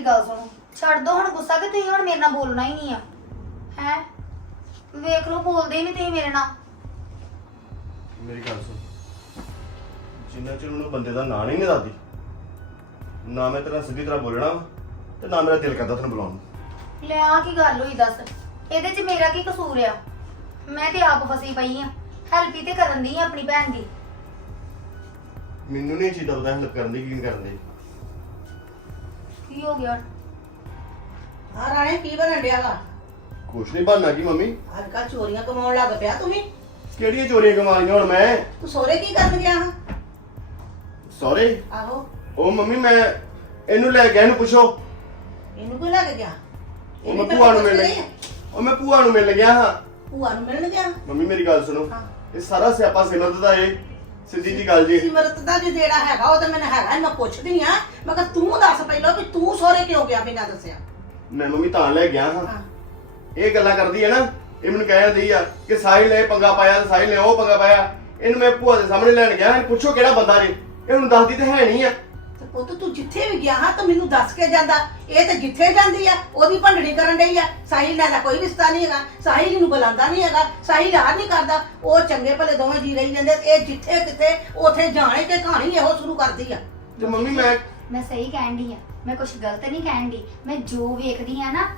ਮੇਰੀ ਗੱਲ ਸੁਣੋ। ਛੱਡ ਦੋ ਹੁਣ ਗੁੱਸਾ ਕਿ ਤੁਸੀਂ ਹੁਣ ਮੇਰੇ ਨਾਲ ਬੋਲਣਾ ਹੀ ਨਹੀਂ ਆ। ਹੈ? ਵੇਖ ਲਓ ਬੋਲਦੇ ਹੀ ਨਹੀਂ ਤੁਸੀਂ ਮੇਰੇ ਨਾਲ। ਮੇਰੀ ਗੱਲ ਸੁਣ। ਜਿੰਨਾ ਚਿਰ ਉਹਨੂੰ ਬੰਦੇ ਦਾ ਨਾਂ ਨਹੀਂ ਨਾ ਦੱਸਦੀ ਨਾ ਮੈਂ ਤੇਰਾ ਸਿੱਧੀ ਤਰ੍ਹਾਂ ਬੋਲਣਾ ਵਾ, ਤੇ ਨਾ ਮੇਰਾ ਦਿਲ ਕਰਦਾ ਤੈਨੂੰ ਬੁਲਾਉਣ ਨੂੰ। ਲੈ ਆ ਕੀ ਗੱਲ ਹੋਈ ਦੱਸ? ਇਹਦੇ 'ਚ ਮੇਰਾ ਕੀ ਕਸੂਰ ਆ? ਮੈਂ ਤੇ ਆਪ ਫਸੀ ਪਈ ਆ। ਹੈਲਪ ਹੀ ਤੇ ਕਰਨ ਦੀ ਆ ਆਪਣੀ ਭੈਣ ਦੀ। ਮੈਨੂੰ ਨਹੀਂ ਚੀਜ਼ਾਂ ਪਤਾ ਹੈਲਪ ਕਰਨ ਦੀ ਕੀ ਨਹੀਂ ਕਰਨ ਦੀ। ਕੀ ਹੋ ਗਿਆ? ਹਾਂ ਰਾਣੇ ਕੀ ਬਣਨ ਡਿਆ ਵਾ? ਕੁਛ ਨਹੀਂ ਬਣਨਾ ਕੀ ਮੰਮੀ? ਅੱਜ ਕੱਲ ਚੋਰੀਆਂ ਕਮਾਉਣ ਲੱਗ ਪਿਆ ਤੂੰ ਵੀ ਕਿਹੜੀਆਂ ਚੋਰੀਆਂ ਕਮਾ ਲਈਆਂ ਹੁਣ ਮੈਂ? ਤੂੰ ਸੋਰੇ ਕੀ ਕਰਨ ਗਿਆ ਹਾਂ ਸੌਰੀ ਆਹੋ। ਉਹ ਮੰਮੀ ਮੈਂ ਇਹਨੂੰ ਲੈ ਗਿਆ ਇਹਨੂੰ ਪੁੱਛੋ। ਇਹਨੂੰ ਕੋਈ ਲੱਗ ਗਿਆ? ਉਹ ਮੈਂ ਭੂਆ ਨੂੰ ਮਿਲਣ ਉਹ ਮੈਂ ਭੂਆ ਨੂੰ ਮਿਲਣ ਗਿਆ ਹਾਂ। ਭੂਆ ਨੂੰ ਮਿਲਣ ਗਿਆ? ਮੰਮੀ ਮੇਰੀ ਗੱਲ ਸੁਣੋ। ਹਾਂ। ਇਹ ਸਾਰਾ ਸਿਆਪਾ ਸਿਮਰਤ ਦਾ ਏ। ਸਿੱਧੀ ਜੀ ਗੱਲ ਜੀ। ਸਿਮਰਤ ਦਾ ਜੋ ਜਿਹੜਾ ਹੈਗਾ ਉਹ ਤਾਂ ਮੈਨੂੰ ਹੈਗਾ ਮੈਂ ਪੁੱਛਦੀ ਆ ਮੈਂ ਕਿਹਾ ਤੂੰ ਦੱਸ ਪਹਿਲਾਂ ਵੀ ਤੂੰ ਸੋਰੇ ਕਿਉਂ ਗਿਆ ਬਿਨਾਂ ਦੱਸਿਆ? ਮੈਂ ਮੰਮੀ ਤਾਂ ਲੈ ਗਿਆ ਹਾਂ ਹਾਂ। ਇਹ ਗੱਲਾਂ ਕਰਦੀ ਹੈ ਨਾ ਇਹ ਮੈਨੂੰ ਕਹਿ ਰਹੀ ਆ ਕਿ ਸਾਹਿਲ ਨੇ ਇਹ ਪੰਗਾ ਪਾਇਆ ਤੇ ਸਾਹਿਲ ਨੇ ਉਹ ਪੰਗਾ ਪਾਇਆ। ਇਹਨੂੰ ਮੈਂ ਭੂਆ ਦੇ ਸਾਹਮਣੇ ਲੈਣ ਗਿਆ ਇਹਨੂੰ ਪੁੱਛੋ ਕਿਹੜਾ ਬੰਦਾ ਜੇ। ਇਹ ਹੁਣ ਦੱਸਦੀ ਤੇ ਹੈ ਨਹੀਂ ਆ। ਤੇ ਪੁੱਤ ਤੂੰ ਜਿੱਥੇ ਵੀ ਗਿਆ ਹਾਂ ਤਾਂ ਮੈਨੂੰ ਦੱਸ ਕੇ ਜਾਂਦਾ। ਇਹ ਤੇ ਜਿੱਥੇ ਜਾਂਦੀ ਆ ਉਹਦੀ ਭੰਡਣੀ ਕਰਨ ਡਈ ਆ। ਸਾਹਿਲ ਨਾਲ ਦਾ ਕੋਈ ਰਿਸ਼ਤਾ ਨਹੀਂ ਹੈਗਾ ਸਾਹਿਲ ਨੂੰ ਬੁਲਾਉਂਦਾ ਨਹੀਂ ਹੈਗਾ ਸਾਹਿਲ ਆ ਨਹੀਂ ਕਰਦਾ। ਉਹ ਚੰਗੇ ਭਲੇ ਦੋਵੇਂ ਜੀ ਰਹੀ ਜਾਂਦੇ ਇਹ ਜਿੱਥੇ ਕਿਤੇ ਉਥੇ ਜਾਣੇ ਤੇ ਕਹਾਣੀ ਇਹੋ ਸ਼ੁਰੂ ਕਰਦੀ ਆ। ਤੇ ਮੰਮੀ ਮੈਂ ਮੈਂ ਸਹੀ ਕਹਿਣ ਦੀ ਆ ਮੈਂ ਕੁਝ ਗਲਤ ਨਹੀਂ ਕਹਿਣ ਦੀ ਮੈਂ ਜੋ ਵੇਖਦੀ ਆ ਨਾ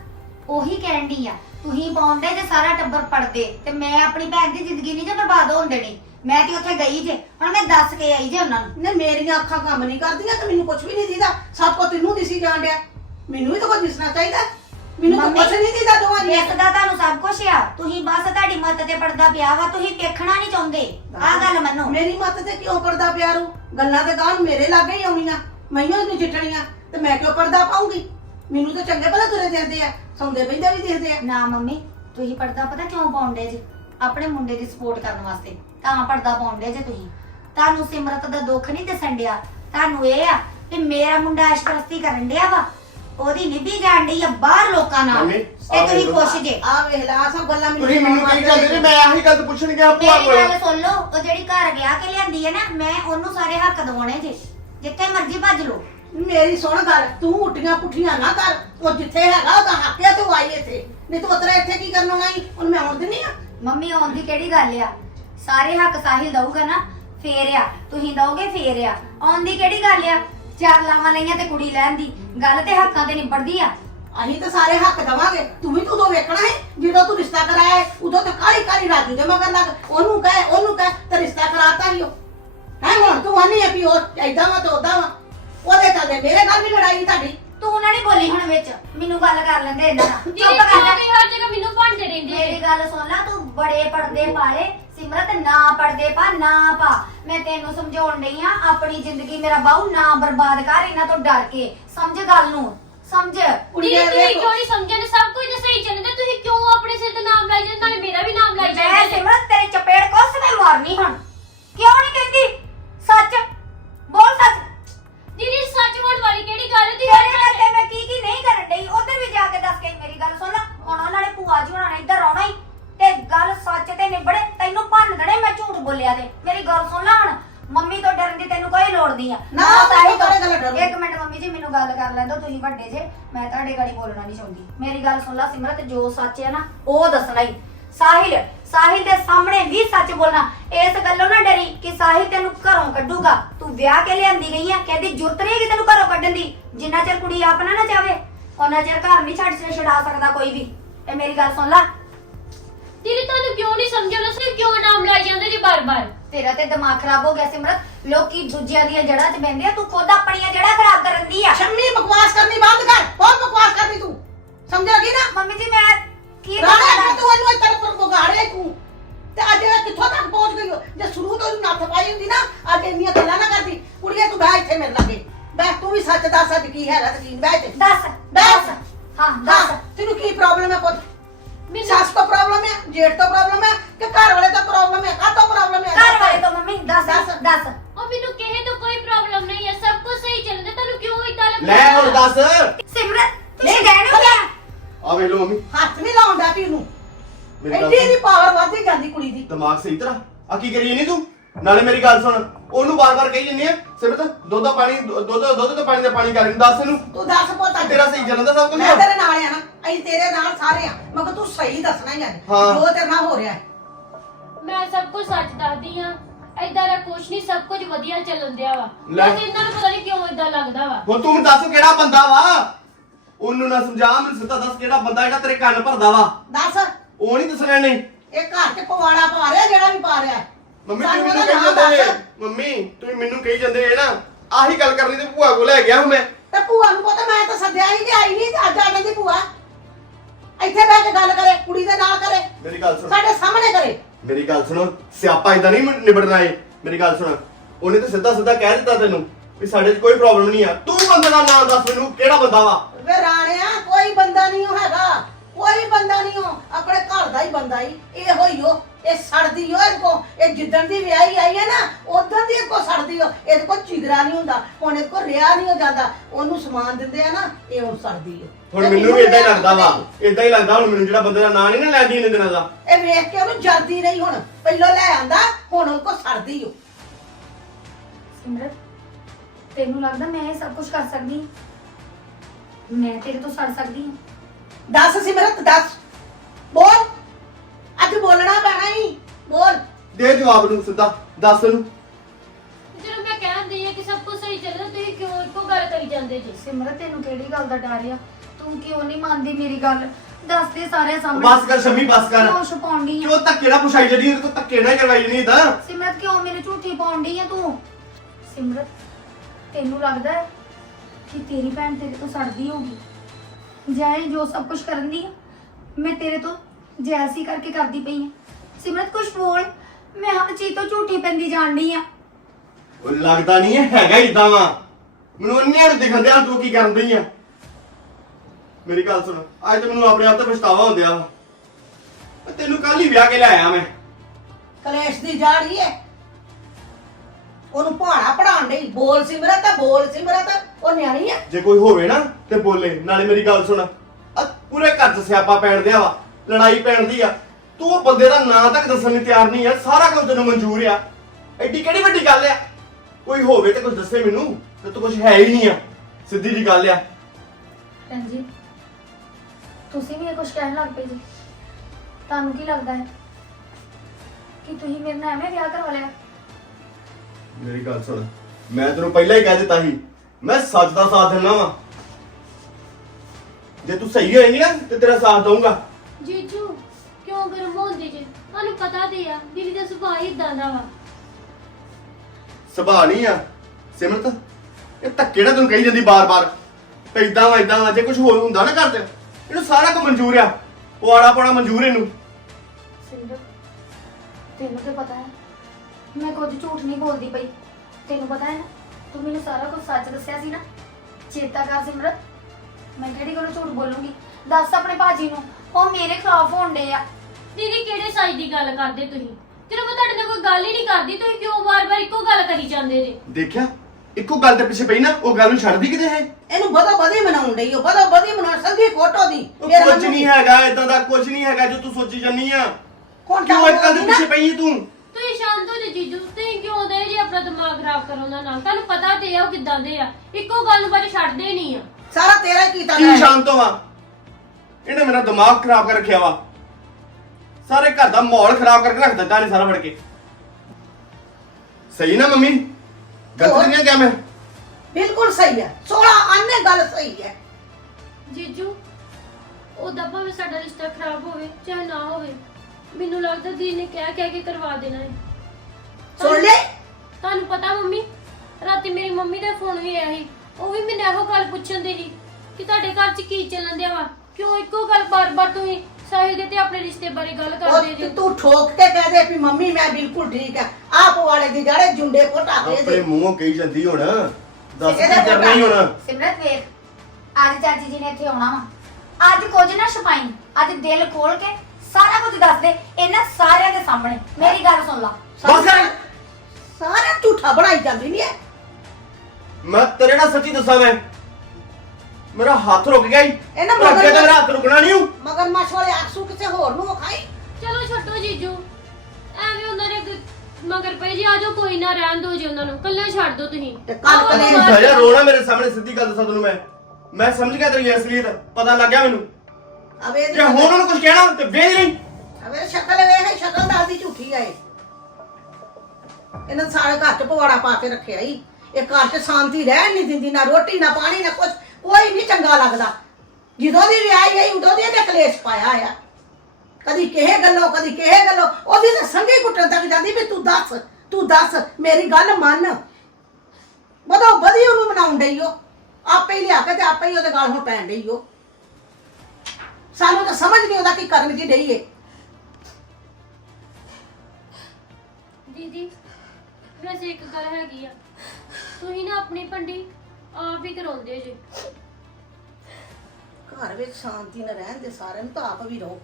ਉਹੀ ਕਹਿਣ ਦੀ ਆ। ਤੁਸੀਂ ਪਾਉਂਦੇ ਤੇ ਸਾਰਾ ਟੱਬਰ ਪੜਦੇ ਤੇ ਮੈਂ ਆਪਣੀ ਭੈਣ ਦੀ ਜ਼ਿੰਦਗੀ ਨਹੀਂ ਜੇ ਬਰਬਾਦ ਹੋਣ ਦੇਣੀ। ਮੈਂ ਤੇ ਉੱਥੇ ਗਈ ਜੇ? ਹੁਣ ਮੈਂ ਦੱਸ ਕੇ ਆਈ ਜੇ ਉਹਨਾਂ ਨੂੰ। ਨੇ ਮੇਰੀਆਂ ਅੱਖਾਂ ਕੰਮ ਨਹੀਂ ਕਰਦੀਆਂ ਤੇ ਮੈਨੂੰ ਕੁਝ ਵੀ ਨਹੀਂ ਦੀਦਾ। ਸਭ ਕੋ ਤੈਨੂੰ ਦਿਸੀ ਜਾਣ ਡਿਆ। ਮੈਨੂੰ ਵੀ ਤਾਂ ਕੁਝ ਦਿਸਣਾ ਚਾਹੀਦਾ। ਮੈਨੂੰ ਤਾਂ ਕੁਝ ਨਹੀਂ ਦੀਦਾ ਦੋਵਾਂ ਜੀ ਦਿਸਦਾ ਤੁਹਾਨੂੰ ਸਭ ਕੁਝ ਆ। ਤੁਸੀਂ ਬਸ ਤੁਹਾਡੀ ਮੱਤ ਤੇ ਪੜਦਾ ਪਿਆ ਵਾ ਤੁਸੀਂ ਵੇਖਣਾ ਨਹੀਂ ਚਾਹੁੰਦੇ। ਆਹ ਗੱਲ ਮੰਨੋ। ਮੇਰੀ ਮੱਤ ਤੇ ਕਿਉਂ ਪਰਦਾ ਪਿਆ ਰੂ? ਗੱਲਾਂ ਤੇ ਗਾਂ ਮੇਰੇ ਲਾਗੇ ਹੀ ਆਉਣੀਆਂ। ਮੈਨੂੰ ਨਹੀਂ ਜਿੱਟਣੀਆਂ। ਤੇ ਮੈਂ ਕਿਉਂ ਪਰਦਾ ਪਾਉਂਗੀ? ਮੈਨੂੰ ਤਾਂ ਚੰਗੇ ਭਲੇ ਤੁਰੇ ਜਾਂਦੇ ਆ। ਸੌਂਦੇ ਬੈਂਦੇ ਵੀ ਦਿਖਦੇ ਆ। ਨਾ ਮੰਮੀ ਤੁਸੀਂ ਪਰਦਾ ਪਤਾ ਕਿਉਂ ਪਾਉਂਦੇ ਜੇ? ਆਪਣੇ ਮੁੰਡੇ ਦੀ ਸਪੋਰਟ ਕਰਨ ਵਾਸਤੇ। ਤਾਂ ਪਰਦਾ ਪਾਉਂਦੇ ਜੇ ਤੁਸੀਂ। ਤੁਹਾਨੂੰ ਸਿਮਰਤ ਦਾ ਦੁੱਖ ਨਹੀਂ ਦਿਸਣ ਡਿਆ। ਤੁਹਾਨੂੰ ਇਹ ਆ ਕਿ ਮੇਰਾ ਮੁੰਡਾ ਐਸ਼ਪਰਸਤੀ ਕਰਨ ਡਿਆ ਵਾ। ਉਹਦੀ ਨਿਭੀ ਜਾਣ ਡਈ ਆ ਬਾਹਰ ਲੋਕਾਂ ਨਾਲ। ਮੰਮੀ, ਤੇ ਆਹ ਤੁਸੀਂ ਵੇਖ ਲਓ। ਖੁਸ਼ ਜੇ। ਆ ਵੇਖ ਲਾ ਆਹ ਸਭ ਗੱਲਾਂ ਤੁਸੀਂ ਮੈਨੂੰ ਕੀ ਕਹਿੰਦੇ ਜੇ ਮੈਂ ਆਹੀ ਗੱਲ ਪੁੱਛਣ ਗਿਆ ਭੂਆ ਮੇਰੀ ਕੋਲ। ਗੱਲ ਸੁਣ ਲਓ ਉਹ ਜਿਹੜੀ ਘਰ ਗਿਆ ਕੇ ਲਿਆਂਦੀ ਹੈ ਨਾ ਮੈਂ ਉਹਨੂੰ ਸਾਰੇ ਹੱਕ ਦਿਵਾਉਣੇ ਜੇ। ਜਿੱਥੇ ਮਰਜ਼ੀ ਭੱਜ ਲਓ। ਮੇਰੀ ਸੁਣ ਗੱਲ ਤੂੰ ਉਟੀਆਂ ਪੁੱਠੀਆਂ ਨਾ ਕਰ। ਉਹ ਜਿੱਥੇ ਹੈਗਾ ਉਹ ਤਾਂ ਹੱਕਿਆ ਤੂੰ ਆਈ ਇੱਥੇ। ਨਹੀਂ ਤੂੰ ਉਤਰਾ ਇੱਥੇ ਕੀ ਕਰਨ ਆਈ ਹੁਣ ਮੈਂ ਆਉਣ ਦਿੰਨੀ ਆ। ਮੰਮੀ ਆਉਣ ਦੀ ਕਿਹੜੀ ਗੱਲ ਆ? ਸਾਰੇ ਹੱਕ ਸਾਹਿਲ ਦਊਗਾ ਨਾ ਫੇਰ ਆ ਤੁਸੀਂ ਦਓਗੇ ਫੇਰ ਆ। ਆਉਣ ਦੀ ਕਿਹੜੀ ਗੱਲ ਆ? ਚਾਰ ਲਾਵਾਂ ਲਈਆਂ ਤੇ ਕੁੜੀ ਲੈਣ ਦੀ ਗੱਲ ਤੇ ਹੱਕਾਂ ਤੇ ਨਿਬੜਦੀ ਆ। ਅਸੀਂ ਤਾਂ ਸਾਰੇ ਹੱਕ ਦਵਾਂਗੇ। ਤੂੰ ਵੀ ਤਾਂ ਉਦੋਂ ਵੇਖਣਾ ਹੈ ਜਦੋਂ ਤੂੰ ਰਿਸ਼ਤਾ ਕਰਾਇਆ ਹੈ, ਉਦੋਂ ਤਾਂ ਕਾਲੀ ਕਾਲੀ ਰਾਜੂ ਦੇ ਮਗਰ ਲੱਗ। ਉਹਨੂੰ ਕਹੇ ਉਹਨੂੰ ਕਹੇ ਤੇ ਰਿਸ਼ਤਾ ਕਰਾਤਾ ਹੀ ਉਹ। ਹੈ ਹੁਣ ਤੂੰ ਆਨੀ ਆ ਵੀ ਉਹ ਐਦਾਂ ਵਾ ਤੇ ਉਦਾਂ ਵਾ। ਉਹਦੇ ਚੱਲਦੇ ਮੇਰੇ ਨਾਲ ਵੀ ਲੜਾਈ ਤੁਹਾਡੀ। ਤੂੰ ਨਾ ਨਹੀਂ ਬੋਲੀ ਹੁਣ ਵਿੱਚ। ਮੈਨੂੰ ਗੱਲ ਕਰ ਲੈਂਦੇ ਇਦਾਂ ਚੁੱਪ ਕਰ ਲੈ ਹਰ ਜਗ੍ਹਾ ਮੈਨੂੰ ਭਾਂਡੇ ਰਹਿੰਦੇ ਮੇਰੀ ਗੱਲ ਸੁਣ ਲੈ ਤੂੰ ਬੜੇ ਪਰਦੇ ਪਾਲੇ ਸਿਮਰਤ ਨਾ ਪਰਦੇ ਪਾ ਨਾ ਪਾ। ਮੈਂ ਤੈਨੂੰ ਸਮਝਾਉਣ ਡਈ ਆ ਆਪਣੀ ਜ਼ਿੰਦਗੀ ਮੇਰਾ ਬਾਹੂ ਨਾ ਬਰਬਾਦ ਕਰ ਇਹਨਾਂ ਤੋਂ ਡਰ ਕੇ। ਸਮਝ ਗੱਲ ਨੂੰ? ਸਮਝ? ਦੀਦੀ ਕੁੜੀਆਂ ਤੁਸੀਂ ਵੇਖੋ। ਕਿਉਂ ਨਹੀਂ ਸਮਝਦੇ ਸਭ ਕੁਝ ਤਾਂ ਸਹੀ ਚੱਲਦਾ। ਤੁਸੀਂ ਕਿਉਂ ਆਪਣੇ ਸਿਰ ਤੇ ਨਾਮ ਲਾਈ ਜਾਂਦੇ? ਨਾਲੇ ਮੇਰਾ ਵੀ ਨਾਮ ਲਾਈ ਮੈਂ ਜਾਂਦੇ। ਸਿਮਰਤ ਤੇਰੀ ਚਪੇੜ ਕੋਸ ਤੇ ਮਾਰਨੀ ਹੁਣ। ਕਿਉਂ ਨਹੀਂ ਕਹਿੰਦੀ? ਸੱਚ? ਬੋਲ ਸੱਚ। ਦੀਦੀ ਸੱਚ ਹੋਣ ਵਾਲੀ ਕਿਹੜੀ ਗੱਲ ਹੈ? ਤੇਰੇ ਦੀਦੀ ਨਾਲ ਤੇ ਮੈਂ ਕੀ ਕੀ ਨਹੀਂ ਕਰਨ ਡਈ? ਉਧਰ ਵੀ ਜਾ ਕੇ ਦੱਸ ਕੇ ਆਈ, ਮੇਰੀ ਗੱਲ। ਸੁਣ ਹੁਣ ਉਹਨਾਂ ਨੇ ਭੂਆ ਜੀ ਹੋਣਾ ਨੇ ਇੱਧਰ ਆਉਣਾ ਹੀ ਤੇ ਗੱਲ ਸੱਚ ਤੇ ਨਿਬੜੇ ਝੂਠ ਬੋਲਿਆ ਤੇ ਮੇਰੀ ਗੱਲ ਸੁਣ ਲੈ ਹੁਣ। ਮੰਮੀ ਤੋਂ ਡਰਨ ਦੀ ਤੈਨੂੰ ਕੋਈ ਲੋੜ ਨਹੀਂ ਆ। ਨਾ, ਸਾਹਿਲ ਤੂੰ ਕਾਹਦੇ ਗੱਲੋਂ ਡਰੂੰ? ਇੱਕ ਮਿੰਟ ਮੰਮੀ ਜੀ ਮੈਨੂੰ ਗੱਲ ਕਰ ਲੈਂਦੋ ਤੁਸੀਂ ਵੱਡੇ ਜੇ। ਮੈਂ ਤੁਹਾਡੇ ਗਾੜੀ ਬੋਲਣਾ ਨਹੀਂ ਚਾਹੁੰਦੀ। ਮੇਰੀ ਗੱਲ ਸੁਣ ਲੈ ਸਿਮਰਤ ਜੋ ਸੱਚ ਹੈ ਨਾ ਉਹ ਦੱਸਣਾ ਹੀ। ਸਾਹਿਲ ਸਾਹਿਲ ਦੇ ਸਾਹਮਣੇ ਵੀ ਸੱਚ ਬੋਲਣਾ। ਇਸ ਗੱਲੋਂ ਨਾ ਡਰੀ ਕਿ ਸਾਹਿਲ ਤੈਨੂੰ ਘਰੋਂ ਕੱਢੂਗਾ। ਤੂੰ ਵਿਆਹ ਕੇ ਲਿਆਂਦੀ ਗਈ ਆ ਕਹਿੰਦੀ ਜੁਰਤ ਨਹੀਂ ਕਿ ਤੈਨੂੰ ਘਰੋਂ ਕੱਢਣ ਦੀ। ਜਿੰਨਾ ਚਿਰ ਕੁੜੀ ਆਪਣਾ ਨਾ ਚਾਵੇ ਉਹਨਾਂ ਚਿਰ ਘਰ ਨਹੀਂ ਛੱਡ ਛਡਾ ਸਕਦਾ ਕੋਈ ਵੀ। ਇਹ ਮੇਰੀ ਗੱਲ ਸੁਣ ਲੈ। ਦੀਦੀ ਤੁਹਾਨੂੰ ਕਿਉਂ ਨਹੀਂ ਸਮਝਣਾ ਤੁਸੀਂ ਕਿਉਂ ਨਾਮ ਲਾਈ ਜਾਂਦੇ ਜੀ ਬਾਰ-ਬਾਰ? ਤੇਰਾ ਤੇ ਦਿਮਾਗ ਖਰਾਬ ਹੋ ਗਿਆ ਸਿਮਰਤ। ਲੋਕੀ ਦੂਜਿਆਂ ਦੀਆਂ ਜੜ੍ਹਾਂ 'ਚ ਬਹਿੰਦੇ ਆ ਤੂੰ ਖੁਦ ਆਪਣੀਆਂ ਜੜ੍ਹਾਂ ਖਰਾਬ ਕਰਨ ਦੀ ਆ। ਸ਼ੰਮੀ ਬਕਵਾਸ ਕਰਨੀ ਬੰਦ ਕਰ ਬਹੁਤ ਬਕਵਾਸ ਕਰਨੀ ਤੂੰ। ਸਮਝ ਲੱਗੀ ਨਾ? ਮੰਮੀ ਜੀ ਮੈਂ ਕੀ ਰਾਣਾ ਕਰਾਂ ਤੂੰ ਇਹਨੂੰ ਇੱਥੇ ਪਰ ਬਗਾੜਿਆ ਤੂੰ। ਤੇ ਅੱਜ ਇਹ ਕਿੱਥੋਂ ਤੱਕ ਪਹੁੰਚ ਗਈ? ਹੋ? ਜੇ ਸ਼ੁਰੂ ਤੋਂ ਇਹਨੂੰ ਨੱਥ ਪਾਈ ਹੁੰਦੀ ਨਾ ਅੱਜ ਇੰਨੀਆਂ ਗੱਲਾਂ ਨਾ ਕਰਦੀ। ਕੁੜੀਏ ਤੂੰ ਬਹਿ ਇੱਥੇ ਮੇਰੇ ਲਾਗੇ। ਬਹਿ ਤੂੰ ਵੀ ਸੱਚ ਦੱਸ ਅੱਜ ਕੀ ਕੀ ਨਹੀਂ, ਬਹਿ ਇੱਥੇ। ਦੱਸ ਦੱਸ। ਹਾਂ ਹਾਂ ਦੱਸ। ਤੈਨੂੰ ਕੀ ਪ੍ਰੋਬਲਮ ਹੈ ਪੁੱਤ? ਮੈਨੂੰ ਸੱਸ ਤੋਂ ਪ੍ਰੋਬਲਮ ਹੈ ਜੇਠ ਤੋਂ ਪ੍ਰੋਬਲਮ ਹੈ ਕਿ ਘਰ ਵਾਲੇ ਤੋਂ ਪ੍ਰੋਬਲਮ ਹੈ ਕਾਹ ਤੋਂ ਪ੍ਰੋਬਲਮ ਹੈ ਘਰ ਵਾਲੇ ਤੋਂ ਮੰਮੀ ਦੱਸ ਦੱਸ। ਦੱਸ। ਉਹ ਮੈਨੂੰ ਕਿਸੇ ਤੋਂ ਕੋਈ ਪ੍ਰੋਬਲਮ ਨਹੀਂ ਹੈ ਸਭ ਕੁਝ ਸਹੀ ਚੱਲਦਾ। ਤੁਹਾਨੂੰ ਕਿਉਂ ਇਦਾਂ ਲੱਗਦਾ? ਲੈ ਹੁਣ ਦੱਸ। ਸਿਮਰਤ ਤੁਸੀਂ ਨਹੀਂ, ਕਹਿਣ ਹੋ ਗਿਆ ਆ ਵੇਖ ਲਓ ਮੰਮੀ। ਹੱਥ ਨਹੀਂ ਲਾਉਂਦਾ ਪੀ ਨੂੰ ਮੇਰੀ ਗੱਲ ਐਡੀ ਦੀ ਸੁਣ। ਪਾਵਰ ਵੱਧਦੀ ਜਾਂਦੀ ਕੁੜੀ ਦੀ। ਦਿਮਾਗ ਸਹੀ ਤਰ੍ਹਾਂ। ਆ ਕੀ ਕਰੀ ਨਹੀਂ ਤੂੰ? ਨਾਲੇ ਮੇਰੀ ਗੱਲ ਸੁਣ ਉਹਨੂੰ ਬਾਰ-ਬਾਰ ਕਹੀ ਜੰਨੀ ਆ ਸਿਮਰਤ ਦੁੱਧ ਦਾ ਪਾਣੀ ਦੁੱਧ ਦੁੱਧ ਤੇ ਪਾਣੀ ਦਾ ਪਾਣੀ ਕਰ ਦੱਸ ਇਹਨੂੰ। ਤੂੰ ਦੱਸ ਪੋਤਾ ਤੇਰਾ ਸਹੀ ਚੱਲਣ ਦਾ ਸਭ ਕੁਝ ਮੈਂ ਤੇਰੇ ਨਾਲ ਆ ਨਾ ਅਸੀਂ ਤੇਰੇ ਨਾਲ ਸਾਰੇ ਆ ਮਗਰ ਤੂੰ ਸਹੀ ਦੱਸਣਾ ਹੀ ਆ। ਹਾਂ। ਜੋ ਤੇਰੇ ਨਾਲ ਹੋ ਰਿਹਾ ਹੈ। ਮੈਂ ਸਭ ਕੁਝ ਸੱਚ ਦੱਸਦੀ ਆ। ਏਦਾਂ ਦਾ ਕੁਛ ਨਹੀਂ ਸਭ ਕੁਝ ਵਧੀਆ ਚੱਲਣ ਦਿਆ ਵਾ। ਲੈ। ਬਸ ਇਹਨਾਂ ਨੂੰ ਪਤਾ ਨਹੀਂ ਕਿਉਂ ਏਦਾਂ ਲੱਗਦਾ ਵਾ। ਹੁਣ ਤੂੰ ਮੈਨੂੰ ਦੱਸ ਕਿਹੜਾ ਬੰਦਾ ਵਾ? ਉਹਨੂੰ ਨਾ ਸਮਝਾ ਮੈਨੂੰ ਸਿੱਧਾ ਦੱਸ ਕਿਹੜਾ ਬੰਦਾ ਜਿਹੜਾ ਤੇਰੇ ਕੰਨ ਭਰਦਾ ਵਾ। ਦੱਸ। ਉਹ ਨਹੀਂ ਦੱਸਣਾ ਨੇ ਇਹ ਘਰ ਚ ਪਵਾੜਾ ਪਾ ਰਿਹਾ ਜਿਹੜਾ ਵੀ ਪਾ ਰਿਹਾ ਹੈ। ਮੰਮੀ ਤੁਸੀਂ ਮੈਨੂੰ ਕਹੀ ਜਾਂਦੇ ਮੰਮੀ ਤੁਸੀਂ ਮੈਨੂੰ ਕਹੀ ਜਾਂਦੇ ਨੇ ਨਾ ਆਹੀ ਗੱਲ ਕਰਨੀ ਤੇ ਭੂਆ ਕੋਲ ਲੈ ਗਿਆ ਹੁਣ ਮੈਂ। ਤੇ ਭੂਆ ਨੂੰ ਪਤਾ ਮੈਂ ਤਾਂ ਸੱਦਿਆ ਹੀ ਨਹੀਂ ਆਈ ਨਹੀਂ ਤੇ ਅੱਜ ਆਣੇ ਦੀ ਭੂਆ। ਇੱਥੇ ਬਹਿ ਕੇ ਗੱਲ ਕਰੇ ਕੁੜੀ ਦੇ ਨਾਲ ਕਰੇ। ਮੇਰੀ ਗੱਲ ਸੁਣ। ਸਾਡੇ ਸਾਹਮਣੇ ਕਰੇ। ਮੇਰੀ ਗੱਲ ਸੁਣੋ ਸਿਆਪਾ ਇਦਾਂ ਨਹੀਂ ਨਿਬੜਨਾ ਏ ਮੇਰੀ ਗੱਲ ਸੁਣ ਉਹਨੇ ਤਾਂ ਸਿੱਧਾ ਸਿੱਧਾ ਕਹਿ ਦਿੱਤਾ ਤੈਨੂੰ ਵੀ ਸਾਡੇ 'ਚ ਕੋਈ ਪ੍ਰੋਬਲਮ ਨਹੀਂ ਆ। ਤੂੰ ਬੰਦੇ ਦਾ ਨਾਮ ਦੱਸ ਮੈਨੂੰ ਕਿਹੜਾ ਬੰਦਾ ਵਾ? ਵੇ ਰਾਣਿਆ ਕੋਈ ਬੰਦਾ ਨਹੀਂ ਹੈਗਾ। ਕੋਈ ਬੰਦਾ ਨਹੀਂ ਉਹ ਆਪਣੇ ਘਰ ਦਾ ਹੀ ਬੰਦਾ ਹੀ। ਇਹ ਹੋਈ ਉਹ। ਇਹ ਸੜਦੀ ਓ ਇਹ ਕੋ ਇਹ ਜਿੱਦਣ ਦੀ ਵਿਆਹੀ ਆਈ ਹੈ ਨਾ ਉਦੋਂ ਦੀ ਇਹ ਕੋ ਸੜਦੀ ਓ। ਇਹਦੇ ਕੋ ਚਿਗਰਾ ਨਹੀਂ ਹੁੰਦਾ ਹੁਣ ਇਹ ਕੋ ਰਿਆ ਨਹੀਂ ਹੋ ਜਾਂਦਾ ਉਹਨੂੰ ਸਮਾਨ ਦਿੰਦੇ ਆ ਨਾ ਇਹ ਹੁਣ ਸੜਦੀ ਓ। ਹੁਣ ਮੈਨੂੰ ਵੀ ਇਦਾਂ ਹੀ ਲੱਗਦਾ ਵਾ। ਇਦਾਂ ਹੀ ਲੱਗਦਾ ਹੁਣ ਮੈਨੂੰ ਜਿਹੜਾ ਬੰਦੇ ਦਾ ਨਾਂ ਨਹੀਂ ਨਾ ਲੈਂਦੀ ਇੰਨੇ ਦਿਨਾਂ ਦਾ। ਇਹ ਵੇਖ ਕੇ ਉਹਨੂੰ ਜਲਦੀ ਨਹੀਂ ਹੁਣ ਪਹਿਲੋਂ ਲੈ ਆਂਦਾ ਹੁਣ ਉਹ ਕੋ ਸੜਦੀ ਓ। ਸਿਮਰਤ ਤੈਨੂੰ ਲੱਗਦਾ ਮੈਂ ਇਹ ਸਭ ਕੁਝ ਕਰ ਸਕਦੀ? ਹਾਂ ਮੈਂ ਤੇਰੇ ਤੋਂ ਸੜ ਸਕਦੀ ਹਾਂ? ਦੱਸ ਸਿਮਰਤ ਦੱਸ। ਬੋਲ। ਅੱਜ ਬੋਲਣਾ ਪੈਣਾ ਹੀ। ਬੋਲ। ਦੇ ਜਵਾਬ ਨੂੰ ਸਿੱਧਾ ਦੱਸ ਇਹਨੂੰ। ਜਦੋਂ ਮੈਂ ਕਹਿੰਦੀ ਆ ਕਿ ਸਭ ਕੁਝ ਸਹੀ ਚੱਲਦਾ ਤੁਸੀਂ ਕਿਉਂ ਇੱਕੋ ਗੱਲ ਕਰੀ ਜਾਂਦੇ ਜੀ? ਸਿਮਰਤ ਤੈਨੂੰ ਕਿਹੜੀ ਗੱਲ ਦਾ ਡਰ ਆ? ਤੂੰ ਕਿਉਂ ਨਹੀਂ ਮੰਨਦੀ ਮੇਰੀ ਗੱਲ? ਦੱਸ ਦੇ ਸਾਰੇ ਸਾਹਮਣੇ। ਬਸ ਕਰ ਸ਼ਮੀ ਬਸ ਕਰ। ਕਿਉਂ ਛਪਾਉਂਦੀ ਆ? ਕਿਉਂ ਧੱਕੇ ਨਾਲ ਪੁਛਾਈ ਜਦੀ ਉਹਦੇ ਕੋਲ ਧੱਕੇ ਨਾਲ ਹੀ ਕਰਵਾਈ ਨਹੀਂ ਤਾਂ। ਸਿਮਰਤ ਕਿਉਂ ਮੈਨੂੰ ਝੂਠੀ ਪਾਉਂਦੀ ਆ ਤੂੰ? ਸਿਮਰਤ ਤੈਨੂੰ ਲੱਗਦਾ ਹੈ ਕਿ ਤੇਰੀ ਭੈਣ ਤੇਰੇ ਤੋਂ ਸੜਦੀ ਹੋਗੀ ਜਾਂ ਇਹ ਜੋ ਸਭ ਕੁਝ ਕਰਨ ਦੀ ਆ ਮੈਂ ਤੇਰੇ ਤੋਂ ਜੈਸੀ ਕਰਕੇ ਕਰਦੀ ਪਈ ਆ। ਸਿਮਰਤ ਕੁਝ ਬੋਲ। ਮੈਂ ਹਰ ਚੀਜ਼ ਤੋਂ ਝੂਠੀ ਪੈਂਦੀ ਜਾਣਦੀ ਆ। ਉਹ ਲੱਗਦਾ ਨਹੀਂ ਹੈ ਹੈਗਾ ਇਦਾਂ ਵਾ। ਮੈਨੂੰ ਅੰਨਿਆਂ ਨੂੰ ਦਿਖਣ ਦਿਆ ਤੂੰ ਕੀ ਕਰਨ ਦਈ ਆ? ਮੇਰੀ ਗੱਲ ਸੁਣ ਅੱਜ ਤਾਂ ਮੈਨੂੰ ਆਪਣੇ ਆਪ ਤੇ ਪਛਤਾਵਾ ਹੁੰਦਿਆ ਵਾ। ਮੈਂ ਤੈਨੂੰ ਕੱਲ ਹੀ ਵਿਆਹ ਕੇ ਲਿਆਇਆ ਮੈਂ। ਕਲੇਸ਼ ਦੀ ਜੜ ਹੀ ਹੈ। ਉਹਨੂੰ ਪਹਾੜਾ ਪੜਾਉਣ ਲਈ ਬੋਲ ਸਿਮਰਤ ਤਾਂ ਬੋਲ ਸਿਮਰਤ। ਉਹ ਨਿਆਣੀ ਹੈ ਜੇ ਕੋਈ ਹੋਵੇ ਨਾ ਤੇ ਬੋਲੇ ਨਾਲੇ ਮੇਰੀ ਗੱਲ ਸੁਣ। ਆ ਪੂਰੇ ਘਰ 'ਚ ਸਿਆਪਾ ਪੈਣ ਦਿਆ ਵਾ। ਲੜਾਈ ਪੈਣ ਦੀ ਆ। ਤੂੰ ਉਹ ਬੰਦੇ ਦਾ ਨਾਂ ਤੱਕ ਦੱਸਣ ਨੂੰ ਤਿਆਰ ਨਹੀਂ ਆ ਸਾਰਾ ਕੁਝ ਤੈਨੂੰ ਮਨਜ਼ੂਰ ਆ। ਐਡੀ ਕਿਹੜੀ ਵੱਡੀ ਗੱਲ ਆ? ਕੋਈ ਹੋਵੇ ਤੇ ਕੁਝ ਦੱਸੇ ਮੈਨੂੰ ਤੇ ਤੂੰ ਕੁਝ ਹੈ ਹੀ ਨਹੀਂ ਆ। ਸਿੱਧੀ ਜੀ ਗੱਲ ਆ। ਭੈਣ ਜੀ ਤੁਸੀਂ ਵੀ ਇਹ ਕੁਝ ਕਹਿਣ ਲੱਗ ਪਏ ਜੀ। ਤੁਹਾਨੂੰ ਕੀ ਲੱਗਦਾ ਹੈ ਕਿ ਤੁਸੀਂ ਮੇਰੇ ਨਾਲ ਐਵੇਂ ਵਿਆਹ ਕਰਵਾ ਲਿਆ? ਮੇਰੀ ਗੱਲ ਸੁਣ ਮੈਂ ਤੈਨੂੰ ਪਹਿਲਾਂ ਹੀ ਕਹਿ ਦਿੱਤਾ ਸੀ ਮੈਂ ਸੱਚ ਦਾ ਸਾਥ ਦਿੰਦਾ ਵਾਂ। ਜੇ ਤੂੰ ਸਹੀ ਹੋਏਂਗੀ ਨਾ ਤੇ ਤੇਰਾ ਸਾਥ ਦਊਂਗਾ। ਜੀਜੂ ਕਿਉਂ ਗਰਮ ਹੁੰਦੇ ਜੇ? ਤੁਹਾਨੂੰ ਪਤਾ ਤੇ ਆ ਦੀਦੀ ਦਾ ਸੁਭਾਅ ਹੀ ਇਦਾਂ ਦਾ ਵਾ। ਸੁਭਾਅ ਨਹੀਂ ਆ ਸਿਮਰਤ ਇਹ ਧੱਕੇ ਨਾ ਤੈਨੂੰ ਕਹੀ ਜਾਂਦੀ ਬਾਰ-ਬਾਰ। ਤੇ ਇਦਾਂ ਵਾ ਇਦਾਂ ਵਾ ਜੇ ਕੁਝ ਹੋਰ ਹੁੰਦਾ ਨਾ ਕਰਦੇ ਇਹਨੂੰ ਸਾਰਾ ਕੁਝ ਮਨਜ਼ੂਰ ਆ। ਪਵਾੜਾ ਪੜਾ ਮਨਜ਼ੂਰ ਇਹਨੂੰ। ਸਿੰਦਰ ਤੈਨੂੰ ਤੇ ਪਤਾ ਹੈ ਮੈਂ ਕੁਝ ਝੂਠ ਨਹੀਂ ਬੋਲਦੀ ਪਈ। ਤੈਨੂੰ ਪਤਾ ਹੈ ਨਾ ਤੂੰ ਮੈਨੂੰ ਸਾਰਾ ਕੁਝ ਸੱਚ ਦੱਸਿਆ ਸੀ ਨਾ। ਚੇਤਾ ਕਰ ਸਿਮਰਤ ਮੈਂ ਕਿਹੜੀ ਗੱਲੋਂ ਝੂਠ ਬੋਲੂੰਗੀ? ਦੱਸ ਆਪਣੇ ਭਾਜੀ ਨੂੰ ਉਹ ਮੇਰੇ ਖਿਲਾਫ ਹੋਣ ਡੇ ਆ। ਦੀਦੀ ਕਿਹੜੇ ਸਾਈਜ਼ ਦੀ ਗੱਲ ਕਰਦੇ ਤੁਸੀਂ? ਜਦੋਂ ਮੈਂ ਤੁਹਾਡੇ ਨਾਲ ਕੋਈ ਗੱਲ ਹੀ ਨਹੀਂ ਕਰਦੀ ਤੁਸੀਂ ਕਿਉਂ ਵਾਰ-ਵਾਰ ਇੱਕੋ ਗੱਲ ਕਰੀ ਜਾਂਦੇ ਜੇ? ਦੇਖਿਆ? ਇੱਕੋ ਗੱਲ ਤੇ ਪਿੱਛੇ ਪਈ ਨਾ ਉਹ ਗੱਲ ਨੂੰ ਛੱਡਦੀ ਕਿਤੇ ਹੈ ਇਹਨੂੰ ਬਦੋ ਬਦੀ ਮਨਾਉਣ ਡਈ ਉਹ ਬਦੋ ਬਦੀ ਮਨਾ ਸੰਗੀ ਕੋਟੋ ਦੀ। ਉਹ ਕੁਝ ਨਹੀਂ ਹੈਗਾ ਇਦਾਂ ਦਾ ਕੁਝ ਨਹੀਂ ਹੈਗਾ ਜੋ ਤੂੰ ਸੋਚੀ ਜੰਨੀ ਆ। ਹੁਣ ਕਿਉਂ ਇੱਕ ਗੱਲ ਦੇ। ਪਿੱਛੇ ਪਈ ਹੈ ਤੂੰ? ਤੁਸੀਂ ਸ਼ਾਂਤ ਹੋ ਜੇ ਜੀਜੂ ਤੁਸੀਂ ਕਿਉਂ ਦੇ ਜੀ ਆਪਣਾ ਦਿਮਾਗ ਖਰਾਬ ਕਰੋ ਉਹਨਾਂ ਨਾਲ? ਤੁਹਾਨੂੰ ਪਤਾ ਤੇ ਆ ਉਹ ਕਿੱਦਾਂ ਦੇ ਆ। ਇੱਕੋ ਗੱਲ 'ਚ ਛੱਡਦੇ ਨਹੀਂ ਆ। ਸਾਰਾ ਤੇਰਾ ਹੀ ਕੀਤਾ ਕੀ ਸ਼ਾਂਤ ਹੋਵਾਂ ਇਹਨੇ ਮੇਰਾ ਦਿਮਾਗ ਖਰਾਬ ਕਰ ਰੱਖਿਆ ਵਾ। ਸਾਰੇ ਘਰ ਦਾ ਮਾਹੌਲ ਖਰਾਬ ਕਰਕੇ ਰੱਖ ਦਿੱਤਾ ਨੇ ਸਾਰਾ ਫੜ ਕੇ। ਸਹੀ ਨਾ ਮੰਮੀ? ਗਲਤ? ਨਹੀਂ ਕਿਹਾ ਮੈਂ? ਬਿਲਕੁਲ ਸਹੀ ਹੈ। 16 ਆਨੇ ਗੱਲ ਸਹੀ ਹੈ। ਜੀਜੂ ਉਹਦਾ ਭਾਵੇਂ ਸਾਡਾ ਰਿਸ਼ਤਾ ਖਰਾਬ ਹੋਵੇ ਚਾਹੇ ਨਾ ਹੋਵੇ ਮੈਨੂੰ ਲੱਗਦਾ ਦੀ ਨੇ ਕਹਿ ਕਹਿ ਕੇ ਕਰਵਾ ਦੇਣਾ ਹੈ। ਸੁਣ ਲੈ। ਤੁਹਾਨੂੰ ਪਤਾ ਮੰਮੀ ਰਾਤੀ ਮੇਰੀ ਮੰਮੀ ਦਾ ਫੋਨ ਵੀ ਆਇਆ ਸੀ। ਉਹ ਵੀ ਮੈਨੂੰ ਇਹੋ ਗੱਲ ਪੁੱਛਣ ਦੇ ਸੀ ਕਿ ਤੁਹਾਡੇ ਘਰ 'ਚ ਕੀ ਚੱਲਣ ਦਿਆ ਵਾ? ਕਿਉਂ ਇੱਕੋ ਗੱਲ ਬਾਰ-ਬਾਰ ਤੁਸੀਂ ਸਾਹਿਲ ਦੇ ਤੇ ਆਪਣੇ ਰਿਸ਼ਤੇ ਬਾਰੇ ਗੱਲ ਕਰਦੇ ਉਹ ਜੇ? ਤੂੰ ਠੋਕ ਕੇ ਕਹਿ ਦੇ ਵੀ ਮੰਮੀ ਮੈਂ ਬਿਲਕੁਲ ਠੀਕ ਹੈ ਆਪ ਵਾਲੇ ਦੀ ਜਾੜੇ ਜੁੰਡੇ ਪੋਟਾ ਦੇ ਆਪਣੇ ਦੇ ਮੂੰਹੋਂ ਕਹੀ ਜਾਂਦੀ ਹੁਣ। ਦੱਸ ਇਹਦਾ ਕੀ ਕਰਨਾ ਹੀ ਹੁਣ? ਸਿਮਰਤ ਵੇਖ ਅੱਜ ਚਾਚੀ ਜੀ ਨੇ ਇੱਥੇ ਆਉਣਾ ਵਾ। ਅੱਜ ਕੁਝ ਨਾ ਛਪਾਈ ਅੱਜ ਦਿਲ ਖੋਲ ਕੇ ਸਾਰਾ ਕੁਝ ਦੱਸ ਦੇ ਇਹਨਾਂ ਸਾਰਿਆਂ ਦੇ ਸਾਹਮਣੇ। ਮੇਰੀ ਗੱਲ ਸੁਣ ਲਾ। ਬਸ ਕਰ। ਸਾਰਾ ਝੂਠਾ ਬਣਾਈ ਜਾਂਦੀ ਨਹੀਂ ਹੈ ਮੈਂ ਤੇਰੇ ਨਾਲ ਸੱਚੀ ਦੱਸਾਂ ਮੈਂ। ਮੇਰਾ ਹੱਥ ਰੁਕ ਗਿਆ ਹੀ ਇਹਨਾਂ ਪਰ ਅੱਗੇ ਮਗਰ- ਤਾਂ ਮੇਰਾ ਹੱਥ ਰੁਕਣਾ ਨਹੀਂ ਹੂੰ। ਮਗਰ ਮਾਛ ਵਾਲੇ ਆਕਸੂ ਕਿਸੇ ਹੋਰ ਨੂੰ ਵਿਖਾਈ। ਚਲੋ ਛੱਡੋ ਜੀਜੂ। ਐਵੇਂ ਉਹਨਾਂ ਦੇ ਅੱਗੇ ਮਗਰ ਪਈ ਜੀ ਆਜੋ ਕੋਈ ਨਾ ਰਹਿਣ ਦਿਓ ਜੀ ਉਹਨਾਂ ਨੂੰ। ਕੱਲੇ ਛੱਡ ਦਿਓ ਤੁਸੀਂ। ਤੇ ਕੱਲ੍ਹ ਆਓ ਕੱਲੇ ਆਜੋ ਤੂੰ ਬਾਹਰ ਜਾ ਰੋਣਾ ਮੇਰੇ ਸਾਹਮਣੇ ਸਿੱਧੀ ਗੱਲ ਦੱਸਾਂ ਤੈਨੂੰ ਮੈਂ। ਮੈਂ ਸਮਝ ਗਿਆ ਤੇਰੀ ਅਸਲੀਅਤ। ਪਤਾ ਲੱਗ ਗਿਆ ਮੈਨੂੰ। ਅਵੇ ਜੇ ਹੁਣ ਉਹਨੂੰ ਕੁਝ ਕਹਿਣਾ ਤੇ ਵੇਚ ਨਹੀਂ ਅਵੇ ਸ਼ਕਲ ਵੇਖ ਸ਼ਕਲ ਦਾ ਦੀ ਝੂਠੀ ਆਏ ਇਹਨਾਂ ਸਾਰੇ ਘਰ ਚ ਪਵਾੜਾ ਪਾ ਕੇ ਰੱਖਿਆ ਹੀ ਇਹ ਘਰ ਚ ਸ਼ਾਂਤੀ ਰਹਿਣ ਨਹੀਂ ਦਿੰਦੀ, ਨਾ ਰੋਟੀ, ਨਾ ਪਾਣੀ, ਨਾ ਕੁਝ ਕੋਈ ਨਹੀਂ ਚੰਗਾ ਲੱਗਦਾ। ਜਦੋਂ ਦੀ ਵਿਆਹੀ ਗਈ ਉਦੋਂ ਦੀ ਇਹਨੇ ਕਲੇਸ਼ ਪਾਇਆ ਆ। ਕਦੀ ਕਿਹੇ ਗੱਲੋਂ, ਕਦੀ ਕਿਹੇ ਗੱਲੋਂ। ਉਹਦੀ ਤਾਂ ਸੰਗੇ ਕੁੱਟਣ ਤੱਕ ਜਾਂਦੀ ਵੀ ਤੂੰ ਦੱਸ ਤੂੰ ਦੱਸ, ਮੇਰੀ ਗੱਲ ਮੰਨ। ਬਦੋ ਬਦੀ ਉਹਨੂੰ ਬਣਾਉਣ ਡਈ ਓ। ਆਪੇ ਹੀ ਲਿਆ ਕੇ ਤੇ ਆਪੇ ਹੀ ਉਹਦੇ ਗਾਲ ਹੁਣ ਪੈਣ ਡਈ ਓ। ਸਾਨੂੰ ਤਾਂ ਸਮਝ ਨਹੀਂ ਆਉਂਦਾ ਕਿ ਕਰਨ ਕੀ ਡਈ ਏ। ਦੀਦੀ, ਵੈਸੇ ਇੱਕ ਗੱਲ ਹੈਗੀ ਆ। ਤੁਸੀਂ ਨਾ ਆਪਣੀ ਪੰਡੀ ਆਪ ਹੀ ਕਰਾਉਂਦੇ ਜੇ। ਘਰ ਵਿੱਚ ਸ਼ਾਂਤੀ ਨਾਲ ਰਹਿਣ ਦੇ ਸਾਰਿਆਂ ਨੂੰ ਤਾਂ ਆਪ ਵੀ ਰਹੋ।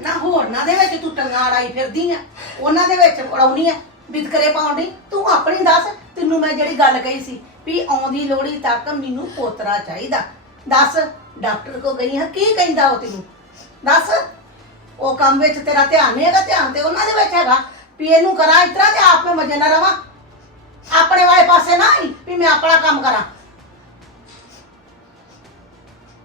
ਨਾ ਹੋਰਨਾਂ ਦੇ ਵਿੱਚ ਤੂੰ ਟੰਗਾ ਅੜਾਈ ਫਿਰਦੀ ਆ, ਉਹਨਾਂ ਦੇ ਵਿੱਚ ਅੜਾਉਣੀ ਆ, ਵਿਤਕਰੇ ਪਾਉਂਦੀ ਤੂੰ ਆਪਣੀ ਦੱਸ, ਤੈਨੂੰ ਮੈਂ ਜਿਹੜੀ ਗੱਲ ਕਹੀ ਸੀ ਵੀ ਆਉਂਦੀ ਲੋੜੀ ਤੱਕ ਮੈਨੂੰ ਪੋਤਰਾ ਚਾਹੀਦਾ। ਦੱਸ, ਡਾਕਟਰ ਕੋ ਗਈ ਹਾਂ, ਕੀ ਕਹਿੰਦਾ ਉਹ ਤੈਨੂੰ? ਦੱਸ, ਉਹ ਕੰਮ ਵਿੱਚ ਤੇਰਾ ਧਿਆਨ ਨਹੀਂ ਹੈਗਾ, ਧਿਆਨ ਤੇ ਉਹਨਾਂ ਦੇ ਵਿੱਚ ਹੈਗਾ। ਵੀ ਇਹਨੂੰ ਕਰਾਂ ਇਸ ਤਰ੍ਹਾਂ ਤੇ ਆਪ ਮੈਂ ਮਜੇ ਨਾ ਰਵਾਂ। ਆਪਣੇ ਵਾਲੇ ਪਾਸੇ ਨਾ ਆਈ ਵੀ ਮੈਂ ਆਪਣਾ ਕੰਮ ਕਰਾਂ।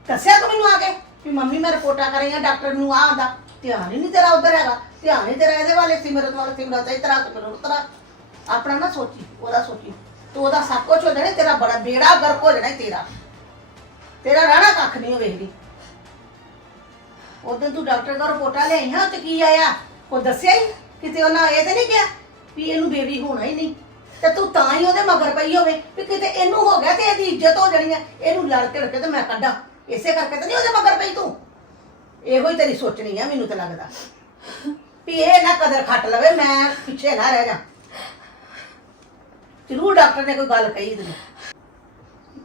ਦੱਸਿਆ ਤੂੰ ਮੈਨੂੰ ਆ ਕੇ ਵੀ ਮੰਮੀ ਮੈਂ ਰਿਪੋਰਟਾਂ ਕਰਾਈਆਂ ਡਾਕਟਰ ਨੂੰ ਆ ਆਂਦਾ। ਧਿਆਨ ਹੀ ਨਹੀਂ ਤੇਰਾ ਉਧਰ ਹੈਗਾ। ਧਿਆਨ ਹੀ ਤੇਰਾ ਇਹਦੇ ਵਾਲੇ, ਸਿਮਰਤ ਵਾਲੇ, ਸਿਮਰਤ ਇਸ ਤਰ੍ਹਾਂ ਤੇ ਮੈਨੂੰ ਤਰ੍ਹਾਂ ਆਪਣਾ ਨਾ ਸੋਚੀ, ਉਹਦਾ ਸੋਚੀ। ਤੂੰ ਉਹਦਾ ਸਭ ਕੁਝ ਹੋ ਜਾਣਾ, ਤੇਰਾ ਬੜਾ ਬੇੜਾ ਗਰਕ ਹੋ ਜਾਣਾ ਈ ਤੇਰਾ। ਤੇਰਾ ਰਹਿਣਾ ਕੱਖ ਨਹੀਂ ਵੇਖਦੀ। ਉਦੋਂ ਤੂੰ ਡਾਕਟਰ ਕੋਲ ਰਿਪੋਰਟਾਂ ਲੈ ਆਈ ਹਾਂ ਤੇ ਕੀ ਆਇਆ? ਉਹ ਦੱਸਿਆ ਹੀ ਕਿਤੇ ਉਹਨਾਂ ਇਹ ਤੇ ਨਹੀਂ ਕਿਹਾ ਵੀ ਇਹਨੂੰ ਬੇਬੀ ਹੋਣਾ ਹੀ ਨਹੀਂ। ਤੇ ਤੂੰ ਤਾਂ ਹੀ ਉਹਦੇ ਮਗਰ ਪਈ ਹੋਵੇ ਵੀ ਕਿਤੇ ਇਹਨੂੰ ਹੋ ਗਿਆ ਤੇ ਇਹਦੀ ਇੱਜ਼ਤ ਹੋ ਜਾਣੀ ਹੈ ਇਹਨੂੰ ਲੜ ਕੇ ਕੇ ਤੇ ਮੈਂ ਕੱਢਾਂ। ਇਸੇ ਕਰਕੇ ਤੇ ਨਹੀਂ ਉਹਦੇ ਮਗਰ ਪਈ ਤੂੰ। ਇਹੋ ਹੀ ਤੇਰੀ ਸੋਚਣੀ ਆ ਮੈਨੂੰ ਤਾਂ ਲੱਗਦਾ। ਵੀ ਇਹ ਨਾ ਕਦਰ ਖੱਟ ਲਵੇ, ਮੈਂ ਪਿੱਛੇ ਨਾ ਰਹਿ ਜਾ। ਜ਼ਰੂਰ ਡਾਕਟਰ ਨੇ ਕੋਈ ਗੱਲ ਕਹੀ ਤੈਨੂੰ।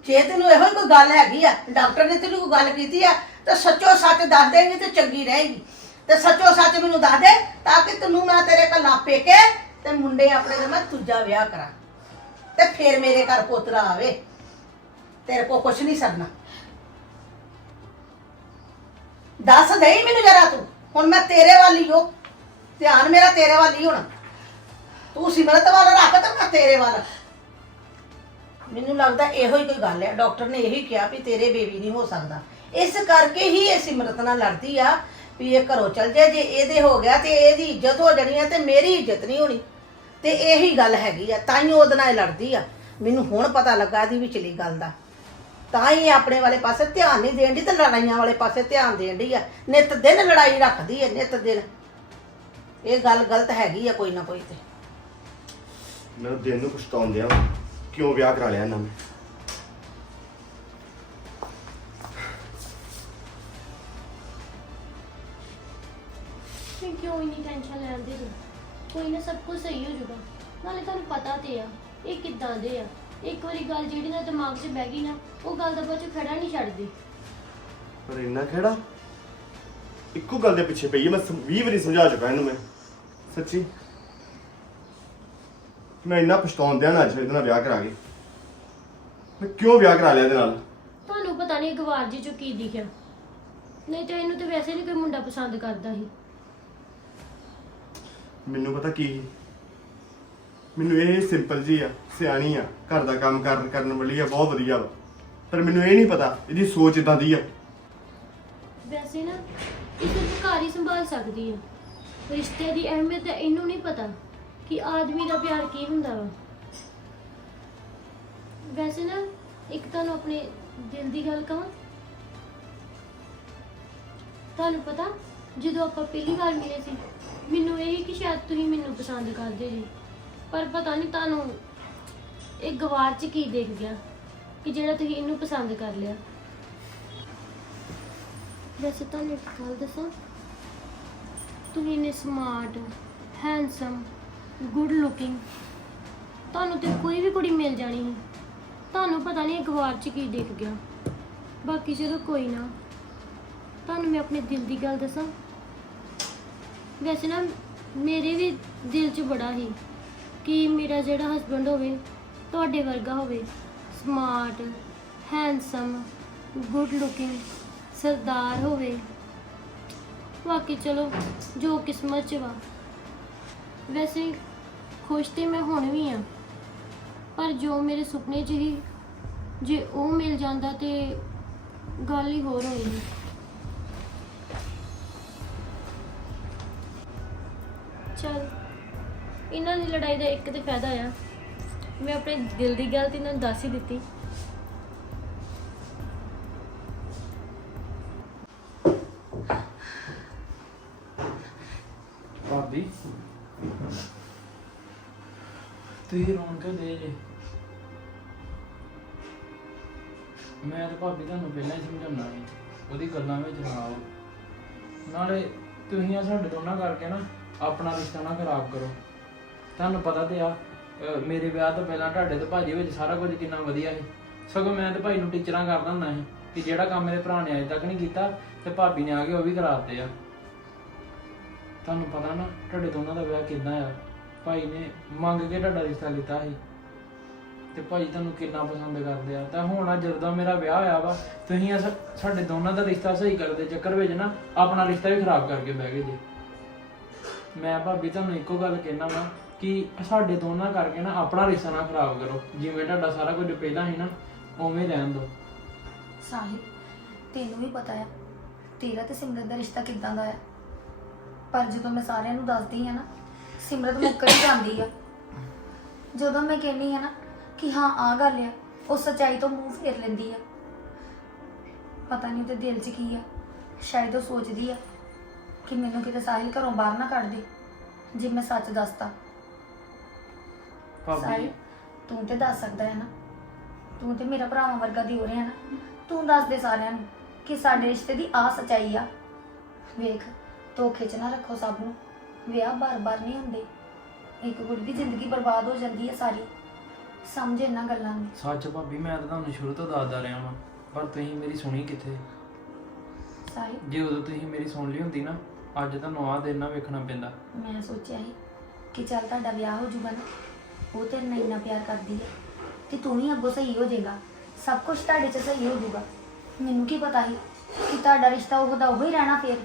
ਜੇ ਤੈਨੂੰ ਇਹੋ ਹੀ ਕੋਈ ਗੱਲ ਹੈਗੀ ਆ, ਡਾਕਟਰ ਨੇ ਤੈਨੂੰ ਕੋਈ ਗੱਲ ਕੀਤੀ ਆ, ਤਾਂ ਸੱਚੋ ਸੱਚ ਦੱਸ ਦੇਂਗੀ ਤੇ ਚੰਗੀ ਰਹੇਗੀ। ਤੇ ਸੱਚੋ ਸੱਚ ਮੈਨੂੰ ਦੱਸ ਦੇ, ਤਾਂ ਕਿ ਤੈਨੂੰ ਮੈਂ ਤੇਰੇ ਕੋਲ ਲਾਪੇ ਕੇ ਤੇ ਮੁੰਡੇ ਆਪਣੇ ਦੇ ਮੈਂ ਦੂਜਾ ਵਿਆਹ ਕਰਾਂ। ਤੇ ਫਿਰ ਮੇਰੇ ਘਰ ਪੋਤਰਾ ਆਵੇ। ਤੇਰੇ ਕੋ ਕੁਛ ਨਹੀਂ ਸਰਨਾ। ਦੱਸ ਦੇ ਮੈਨੂੰ ਜਰਾ ਤੂੰ, ਹੁਣ ਮੈਂ ਤੇਰੇ ਵੱਲ ਹੀ ਹੋ ਧਿਆਨ ਮੇਰਾ ਤੇਰੇ ਵੱਲ ਹੀ ਹੋਣਾ। ਤੂੰ ਸਿਮਰਤ ਵੱਲ ਰੱਖ ਤੇ ਮੈਂ ਤੇਰੇ ਵੱਲ। ਮੈਨੂੰ ਲੱਗਦਾ ਇਹੋ ਹੀ ਕੋਈ ਗੱਲ ਹੈ। ਡਾਕਟਰ ਨੇ ਇਹੀ ਕਿਹਾ ਵੀ ਤੇਰੇ ਬੇਬੀ ਨਹੀਂ ਹੋ ਸਕਦਾ। ਇਸ ਕਰਕੇ ਹੀ ਇਹ ਸਿਮਰਤ ਨਾਲ ਲੜਦੀ ਆ। ਵੀ ਇਹ ਘਰੋਂ ਚਲ ਜਾਏ, ਜੇ ਇਹਦੇ ਹੋ ਗਿਆ ਤੇ ਇਹਦੀ ਇੱਜ਼ਤ ਹੋ ਜਾਣੀ ਆ ਤੇ ਮੇਰੀ ਇੱਜ਼ਤ ਨਹੀਂ ਹੋਣੀ। ਤੇ ਇਹੀ ਗੱਲ ਹੈਗੀ ਆ ਤਾਂ ਹੀ ਉਹਦੇ ਨਾਲ ਇਹ ਲੜਦੀ ਆ। ਮੈਨੂੰ ਹੁਣ ਪਤਾ ਲੱਗਾ ਇਹਦੀ ਵਿਚਲੀ ਗੱਲ ਦਾ। ਤਾਂ ਹੀ ਇਹ ਆਪਣੇ ਵਾਲੇ ਪਾਸੇ ਧਿਆਨ ਨਹੀਂ ਦੇਣ ਦੀ ਤੇ ਲੜਾਈਆਂ ਵਾਲੇ ਪਾਸੇ ਧਿਆਨ ਦੇਣ ਦੀ ਆ। ਨਿਤ ਦਿਨ ਲੜਾਈ ਰੱਖਦੀ ਹੈ ਨਿਤ ਦਿਨ। ਇਹ ਗੱਲ ਗਲਤ ਹੈਗੀ ਆ ਕੋਈ ਨਾ ਕੋਈ ਤੇ। ਮੈਨੂੰ ਦਿਨ ਨੂੰ ਪਛਤਾਉਣ ਕਿਉਂ ਵਿਆਹ ਕਰਾ ਲਿਆ ਇਹਨਾਂ ਨੇ? ਕਿਉਂ ਇੰਨੀ ਟੈਨਸ਼ਨ ਲੈਂਦੇ ਜੀ ਕੋਈ ਨਾ ਸਭ ਕੁਝ ਸਹੀ ਹੋ ਜਾਊਗਾ। ਨਾਲੇ ਤੁਹਾਨੂੰ ਪਤਾ ਤੇ ਆ ਇਹ ਕਿੱਦਾਂ ਦੇ ਆ। ਇੱਕ ਵਾਰੀ ਗੱਲ ਜਿਹੜੀ ਨਾ ਦਿਮਾਗ 'ਚ ਬਹਿ ਗਈ ਨਾ ਉਹ ਗੱਲ ਦਾ ਬਾਅਦ 'ਚ ਖੜਾ ਨਹੀਂ ਛੱਡਦੀ। ਪਰ ਇੰਨਾ ਕਿਹੜਾ ਇੱਕੋ ਗੱਲ ਦੇ ਪਿੱਛੇ ਪਈ ਹੈ ਮੈਂ 20 ਵਾਰੀ ਸਮਝਾ ਚੁੱਕਾ ਇਹਨੂੰ ਮੈਂ। ਸੱਚੀ? ਮੈਂ ਇੰਨਾ ਪਛਤਾਉਣ ਦਿਆ ਨਾ ਅੱਜ ਇਹਦੇ ਨਾਲ ਵਿਆਹ ਕਰਾ ਕੇ। ਮੈਂ ਕਿਉਂ ਵਿਆਹ ਕਰਾ ਲਿਆ ਇਹਦੇ ਨਾਲ? ਤੁਹਾਨੂੰ ਪਤਾ ਨਹੀਂ ਗਵਾਰ ਜੀ 'ਚੋਂ ਕੀ ਦਿਖਿਆ ਨਹੀਂ ਤਾਂ ਇਹਨੂੰ ਤੇ ਵੈਸੇ ਨਹੀਂ ਕੋਈ ਮੁੰਡਾ ਪਸੰਦ ਕਰਦਾ ਸੀ। ਮੈਨੂੰ ਪਤਾ ਕੀ? ਸੀ? ਮੈਨੂੰ ਇਹ ਸਿੰਪਲ ਜੀ ਆ, ਸਿਆਣੀ ਆ, ਘਰ ਦਾ ਕੰਮ ਕਰਨ ਕਰਨ ਵਾਲੀ ਆ, ਬਹੁਤ ਵਧੀਆ ਵਾ। ਪਰ ਮੈਨੂੰ ਇਹ ਨਹੀਂ ਪਤਾ ਇਹਦੀ ਸੋਚ ਇਦਾਂ ਦੀ ਆ। ਵੈਸੇ ਨਾ, ਇਹ ਸਿਰਫ ਘਰ ਹੀ ਸੰਭਾਲ ਸਕਦੀ ਆ। ਰਿਸ਼ਤੇ ਦੀ ਅਹਿਮੀਅਤ ਇਹਨੂੰ ਨਹੀਂ ਪਤਾ ਕਿ ਆਦਮੀ ਦਾ ਪਿਆਰ ਕੀ ਹੁੰਦਾ ਵਾ। ਵੈਸੇ ਨਾ, ਇੱਕ ਤੁਹਾਨੂੰ ਆਪਣੇ ਦਿਲ ਦੀ ਗੱਲ ਕਹਾਂ ਤੁਹਾਨੂੰ ਪਤਾ, ਜਦੋਂ ਆਪਾਂ ਪਹਿਲੀ ਵਾਰ ਮਿਲੇ ਸੀ ਮੈਨੂੰ ਇਹ ਕਿ ਸ਼ਾਇਦ ਤੁਸੀਂ ਮੈਨੂੰ ਪਸੰਦ ਕਰਦੇ ਜੀ। ਪਰ ਪਤਾ ਨਹੀਂ ਤੁਹਾਨੂੰ ਇਹ ਗਵਾਰ ਚ ਕੀ ਦੇਖ ਗਿਆ ਕਿ ਜਿਹੜਾ ਤੁਸੀਂ ਇਹਨੂੰ ਪਸੰਦ ਕਰ ਲਿਆ। ਵੈਸੇ ਤੁਹਾਨੂੰ ਇੱਕ ਗੱਲ ਦੱਸਾਂ, ਤੁਸੀਂ ਇੰਨੇ ਸਮਾਰਟ ਹੈਂਡਸਮ ਗੁੱਡ ਲੁਕਿੰਗ ਤੁਹਾਨੂੰ ਤੇ ਕੋਈ ਵੀ ਕੁੜੀ ਮਿਲ ਜਾਣੀ ਸੀ। ਤੁਹਾਨੂੰ ਪਤਾ ਨਹੀਂ ਅਖਬਾਰ 'ਚ ਕੀ ਦੇਖ ਗਿਆ। ਬਾਕੀ ਚਲੋ ਕੋਈ ਨਾ, ਤੁਹਾਨੂੰ ਮੈਂ ਆਪਣੇ ਦਿਲ ਦੀ ਗੱਲ ਦੱਸਾਂ। ਵੈਸੇ ਨਾ ਮੇਰੇ ਵੀ ਦਿਲ 'ਚ ਬੜਾ ਸੀ ਕਿ ਮੇਰਾ ਜਿਹੜਾ ਹਸਬੰਡ ਹੋਵੇ, ਤੁਹਾਡੇ ਵਰਗਾ ਹੋਵੇ। Smart handsome good looking sardar ਹੋਵੇ। ਬਾਕੀ ਚਲੋ, ਜੋ ਕਿਸਮਤ 'ਚ ਵਾ। ਵੈਸੇ ਖੁਸ਼ ਤੇ ਮੈਂ ਹੁਣ ਵੀ ਆ। ਪਰ ਜੋ ਮੇਰੇ ਸੁਪਨੇ 'ਚ ਹੀ ਜੇ ਉਹ ਮਿਲ ਜਾਂਦਾ ਤੇ ਗੱਲ ਹੀ ਹੋਰ ਹੋਈ ਚਲ ਇਹਨਾਂ ਦੀ ਲੜਾਈ ਦਾ ਇੱਕ ਤੇ ਫਾਇਦਾ ਆ ਮੈਂ ਆਪਣੇ ਦਿਲ ਦੀ ਗੱਲ ਤੇ ਇਹਨਾਂ ਨੂੰ ਦੱਸ ਹੀ ਦਿੱਤੀ। ਭਾਬੀ, ਤੁਸੀਂ ਰੋਣ ਕਿਉਂ ਦੇ ਜੇ ਮੈਂ ਤਾਂ ਭਾਬੀ ਤੁਹਾਨੂੰ ਪਹਿਲਾਂ ਹੀ ਸਮਝਾਉਣਾ ਸੀ। ਉਹਦੀ ਗੱਲਾਂ ਵਿੱਚ ਨਾ ਆਓ। ਨਾਲੇ ਤੁਸੀਂ ਆ ਸਾਡੇ ਦੋਨਾਂ ਕਰਕੇ ਨਾ ਆਪਣਾ ਰਿਸ਼ਤਾ ਨਾ ਖਰਾਬ ਕਰੋ। ਤੁਹਾਨੂੰ ਪਤਾ ਤੇ ਆ, ਅਹ ਮੇਰੇ ਵਿਆਹ ਤੋਂ ਪਹਿਲਾਂ ਤੁਹਾਡੇ ਤੇ ਭਾਜੀ ਵਿੱਚ ਸਾਰਾ ਕੁਝ ਕਿੰਨਾ ਵਧੀਆ ਸੀ। ਸਗੋਂ ਮੈਂ ਤੇ ਭਾਈ ਨੂੰ ਟੀਚਰਾਂ ਕਰਦਾ ਹੁੰਦਾ ਸੀ ਕਿ ਜਿਹੜਾ ਕੰਮ ਮੇਰੇ ਭਰਾ ਨੇ ਅਜੇ ਤੱਕ ਨਹੀਂ ਕੀਤਾ, ਤੇ ਭਾਬੀ ਨੇ ਆ ਕੇ ਉਹ ਵੀ ਕਰਾ ਦਿੱਤੇ ਆ। ਤੁਹਾਨੂੰ ਪਤਾ ਨਾ, ਤੁਹਾਡੇ ਦੋਨਾਂ ਦਾ ਵਿਆਹ ਕਿੱਦਾਂ ਆ। ਭਾਈ ਨੇ ਮੰਗ ਕੇ ਤੁਹਾਡਾ ਰਿਸ਼ਤਾ ਲਿੱਤਾ ਸੀ। ਤੇ ਭਾਈ ਤੁਹਾਨੂੰ ਕਿੰਨਾ ਪਸੰਦ ਕਰਦੇ ਆ। ਤਾਂ ਹੁਣ ਆ ਜਦੋਂ ਦਾ ਮੇਰਾ ਵਿਆਹ ਹੋਇਆ ਵਾ, ਤੁਸੀਂ ਆ ਸਾ- ਸਾਡੇ ਦੋਨਾਂ ਦਾ ਰਿਸ਼ਤਾ ਸਹੀ ਕਰਦੇ ਚੱਕਰ ਵਿੱਚ ਨਾ, ਆਪਣਾ ਰਿਸ਼ਤਾ ਵੀ ਖਰਾਬ ਕਰਕੇ ਬਹਿ ਗਏ ਜੀ। ਮੈਂ ਭਾਬੀ ਤੁਹਾਨੂੰ ਇੱਕੋ ਗੱਲ ਕਹਿਣਾ ਵਾ ਕਿ ਸਾਡੇ ਦੋਨਾਂ ਕਰਕੇ ਨਾ ਆਪਣਾ ਰਿਸ਼ਤਾ ਨਾ ਖਰਾਬ ਕਰੋ। ਜਿਵੇਂ ਤੁਹਾਡਾ ਸਾਰਾ ਕੁਝ ਪਹਿਲਾਂ ਸੀ ਨਾ, ਉਵੇਂ ਰਹਿਣ ਦਿਓ ਸਾਹਿਲ ਤੈਨੂੰ ਵੀ ਪਤਾ ਆ, ਤੇਰਾ ਤੇ ਸਿਮਰਤ ਦਾ ਰਿਸ਼ਤਾ ਕਿੱਦਾਂ ਦਾ ਆ? ਪਰ ਜਦੋਂ ਮੈਂ ਸਾਰਿਆਂ ਨੂੰ ਦੱਸਦੀ ਆ ਨਾ, ਸਿਮਰਤ ਮੁੱਕਰ ਹੀ ਜਾਂਦੀ ਆ। ਜਦੋਂ ਮੈਂ ਕਹਿੰਦੀ ਆ ਨਾ ਕਿ ਹਾਂ ਆ ਗੱਲ ਆ, ਉਹ ਸੱਚਾਈ ਤੋਂ ਮੂੰਹ ਫੇਰ ਲੈਂਦੀ ਆ। ਪਤਾ ਨਹੀਂ ਉਹਦੇ ਦਿਲ 'ਚ ਕੀ ਆ, ਸ਼ਾਇਦ ਉਹ ਸੋਚਦੀ ਆ। ਕਿ ਮੈਨੂੰ ਕਿਤੇ ਸਾਹਿਲ ਘਰੋਂ ਬਾਹਰ ਨਾ ਕੱਢ ਦੇ ਜੇ ਮੈਂ ਸੱਚ ਦੱਸਤਾ। ਭਾਬੀ। ਸਾਹਿਲ ਤੂੰ ਤੇ ਦੱਸ ਸਕਦਾ ਹੈ ਨਾ। ਤੂੰ ਤੇ ਮੇਰਾ ਭਰਾਵਾਂ ਵਰਗਾ ਦੀ ਹੋ ਰਿਹਾ ਨਾ। ਤੂੰ ਦੱਸ ਦੇ ਸਾਰਿਆਂ ਨੂੰ ਕਿ ਸਾਡੇ ਰਿਸ਼ਤੇ ਦੀ ਆ ਸਚਾਈ ਆ। ਵੇਖ ਧੋਖੇ 'ਚ ਨਾ ਰੱਖੋ ਸਭ ਨੂੰ। ਵਿਆਹ ਬਾਰ-ਬਾਰ ਨਹੀਂ ਹੁੰਦੇ। ਇੱਕ ਕੁੜੀ ਦੀ ਜ਼ਿੰਦਗੀ ਬਰਬਾਦ ਹੋ ਜਾਂਦੀ ਹੈ ਸਾਰੀ। ਸਮਝ ਇਹਨਾਂ ਗੱਲਾਂ ਨੂੰ। ਸੱਚ ਭਾਬੀ ਮੈਂ ਤਾਂ ਤੁਹਾਨੂੰ ਸ਼ੁਰੂ ਤੋਂ ਦੱਸਦਾ ਰਿਹਾ ਵਾਂ ਪਰ ਤੁਸੀਂ ਮੇਰੀ ਸੁਣੀ ਕਿੱਥੇ? ਸਾਹਿਲ। ਜੇ ਉਦੋਂ ਤੁਸੀਂ ਮੇਰੀ ਸੁਣ ਲਈ ਹੁੰਦੀ ਨਾ ਅੱਜ ਤੁਹਾਨੂੰ ਆਹ ਦਿਨ ਨਾ ਵੇਖਣਾ ਪੈਂਦਾ। ਮੈਂ ਸੋਚਿਆ ਸੀ ਕਿ ਚੱਲ ਤੁਹਾਡਾ ਵਿਆਹ ਹੋ ਜਾਊਗਾ ਨਾ ਉਹ ਤੇ ਇੰਨਾ ਇੰਨਾ ਪਿਆਰ ਕਰਦੀ ਹੈ ਤੇ ਤੂੰ ਵੀ ਅੱਗੋਂ ਸਹੀ ਹੋ ਜਾਏਗਾ। ਸਭ ਕੁਝ ਤੁਹਾਡੇ 'ਚ ਸਹੀ ਹੋ ਜਾਊਗਾ। ਮੈਨੂੰ ਕੀ ਪਤਾ ਸੀ ਕਿ ਤੁਹਾਡਾ ਰਿਸ਼ਤਾ ਉਹਦਾ ਉਹੀ ਰਹਿਣਾ ਫਿਰ।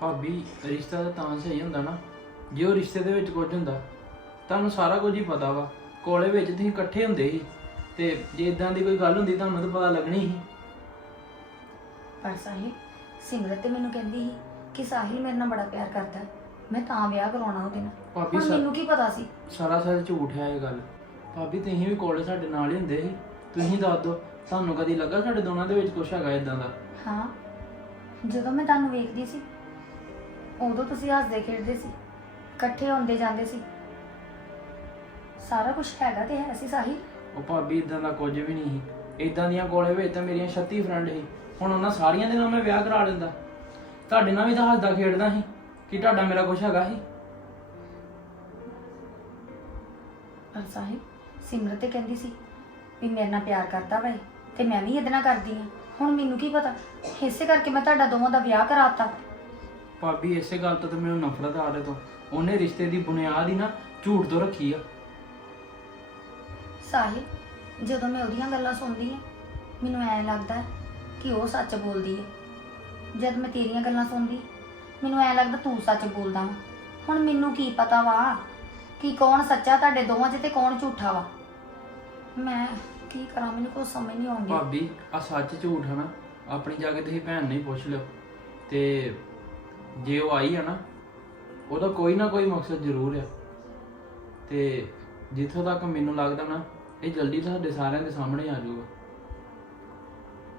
ਭਾਬੀ ਰਿਸ਼ਤਾ ਤਾਂ ਤਾਂ ਸਹੀ ਹੁੰਦਾ ਨਾ। ਜੇ ਉਹ ਰਿਸ਼ਤੇ ਦੇ ਵਿੱਚ ਕੁਝ ਹੁੰਦਾ ਤੁਹਾਨੂੰ ਸਾਰਾ ਕੁਝ ਹੀ ਪਤਾ ਵਾ। ਕੋਲੇ ਵਿੱਚ ਤੁਸੀਂ ਇਕੱਠੇ ਹੁੰਦੇ ਸੀ ਤੇ ਜੇ ਇਦਾਂ ਦੀ ਕੋਈ ਗੱਲ ਹੁੰਦੀ ਤੁਹਾਨੂੰ ਤਾਂ ਪਤਾ ਲੱਗਣੀ ਸੀ। ਪਰ ਸਾਹਿਲ ਸਿਮਰਤ ਤੇ ਮੈਨੂੰ ਕਹਿੰਦੀ ਸੀ ਕਿ ਸਾਹਿਲ ਮੇਰੇ ਨਾਲ ਬੜਾ ਪਿਆਰ ਕਰਦਾ ਮੈਂ ਤਾਂ ਵਿਆਹ ਕਰਾਉਣਾ ਉਹਦੇ ਨਾਲ। ਭਾਬੀ ਹੁਣ ਸਾ- ਮੈਨੂੰ ਕੀ ਪਤਾ ਸੀ? ਸਾਰਾ ਸਾਰਾ ਝੂਠ ਹੈ ਇਹ ਗੱਲ। ਭਾਬੀ ਤੁਸੀਂ ਵੀ ਕੋਲੇ ਸਾਡੇ ਨਾਲ ਹੀ ਹੁੰਦੇ ਸੀ। ਤੁਸੀਂ ਦੱਸ ਦਿਓ ਤੁਹਾਨੂੰ ਕਦੀ ਲੱਗਾ ਸਾਡੇ ਦੋਨਾਂ ਦੇ ਵਿੱਚ ਕੁਝ ਹੈਗਾ ਇਦਾਂ ਦਾ? ਹਾਂ। ਜਦੋਂ ਮੈਂ ਤੁਹਾਨੂੰ ਵੇਖਦੀ ਸੀ ਉਦੋਂ ਤੁਸੀਂ ਹੱਸਦੇ ਖੇਡਦੇ ਸੀ ਇਕੱਠੇ ਹੁੰਦੇ ਜਾਂਦੇ ਸੀ। ਸਾਰਾ ਕੁਝ ਹੈਗਾ ਤੇ ਹੈ ਸੀ ਸਾਹਿਲ। ਉਹ ਭਾਬੀ ਇਦਾਂ ਦਾ ਕੁਝ ਵੀ ਨਹੀਂ ਸੀ। ਇਦਾਂ ਦੀਆਂ ਕੋਲੇ ਵਿੱਚ ਤਾਂ ਮੇਰੀਆਂ 36 ਫਰੈਂਡ ਸੀ। ਹੁਣ ਉਹਨਾਂ ਸਾਰੀਆਂ ਦੇ ਨਾਲ ਮੈਂ ਵਿਆਹ ਕਰਾ ਲੈਂਦਾ। ਤੁਹਾਡੇ ਨਾਲ ਵੀ ਤਾਂ ਹੱਸਦਾ ਖੇਡਦਾ ਸੀ ਕਿ ਤੁਹਾਡਾ ਮੇਰਾ ਕੁਝ ਹੈਗਾ ਸੀ? ਪਰ ਸਿਮਰਤ ਤੇ ਕਹਿੰਦੀ ਸੀ ਵੀ ਮੇਰੇ ਨਾਲ ਪਿਆਰ ਕਰਦਾ ਵਾ ਇਹ, ਤੇ ਮੈਂ ਵੀ ਇਹਦੇ ਨਾਲ ਕਰਦੀ ਆ ਹੁਣ ਮੈਨੂੰ ਕੀ ਪਤਾ ਇਸੇ ਕਰਕੇ ਮੈਂ ਤੁਹਾਡਾ ਦੋਵਾਂ ਦਾ ਵਿਆਹ ਕਰਾਤਾ। ਭਾਬੀ ਇਸੇ ਗੱਲ ਤੋਂ ਤਾਂ ਮੈਨੂੰ ਨਫ਼ਰਤ ਆ ਰਹੀ ਤੋਂ। ਉਹਨੇ ਰਿਸ਼ਤੇ ਦੀ ਬੁਨਿਆਦ ਹੀ ਨਾ ਝੂਠ ਤੋਂ ਰੱਖੀ ਆ। ਸਾਹਿਲ ਜਦੋਂ ਮੈਂ ਉਹਦੀਆਂ ਗੱਲਾਂ ਸੁਣਦੀ ਆ ਮੈਨੂੰ ਐਂ ਲੱਗਦਾ ਕਿ ਉਹ ਸੱਚ ਬੋਲਦੀ ਹੈ। ਜਦ ਮੈਂ ਤੇਰੀਆਂ ਗੱਲਾਂ ਸੁਣਦੀ, ਮੈਨੂੰ ਐਂ ਲੱਗਦਾ ਤੂੰ ਸੱਚ ਬੋਲਦਾ ਵਾ। ਹੁਣ ਮੈਨੂੰ ਕੀ ਪਤਾ ਵਾ ਕਿ ਕੌਣ ਸੱਚਾ ਤੁਹਾਡੇ ਦੋਵਾਂ 'ਚ ਤੇ ਕੌਣ ਝੂਠਾ ਵਾ। ਮੈਂ ਕੀ ਕਰਾਂ, ਮੈਨੂੰ ਕੋਈ ਸਮਝ ਨਹੀਂ ਆਉਂਦੀ। ਭਾਬੀ ਆ ਸੱਚ ਝੂਠ ਹੈ ਨਾ, ਆਪਣੀ ਜਾ ਕੇ ਤੁਸੀਂ ਭੈਣ ਨਹੀਂ ਪੁੱਛ ਲਿਓ। ਤੇ ਜੇ ਉਹ ਆਈ ਆ ਨਾ, ਉਹਦਾ ਕੋਈ ਨਾ ਕੋਈ ਮਕਸਦ ਜ਼ਰੂਰ ਆ। ਤੇ ਜਿੱਥੋਂ ਤੱਕ ਮੈਨੂੰ ਲੱਗਦਾ ਨਾ, ਇਹ ਜਲਦੀ ਤੁਹਾਡੇ ਸਾਰਿਆਂ ਦੇ ਸਾਹਮਣੇ ਆ ਜਾਊਗਾ।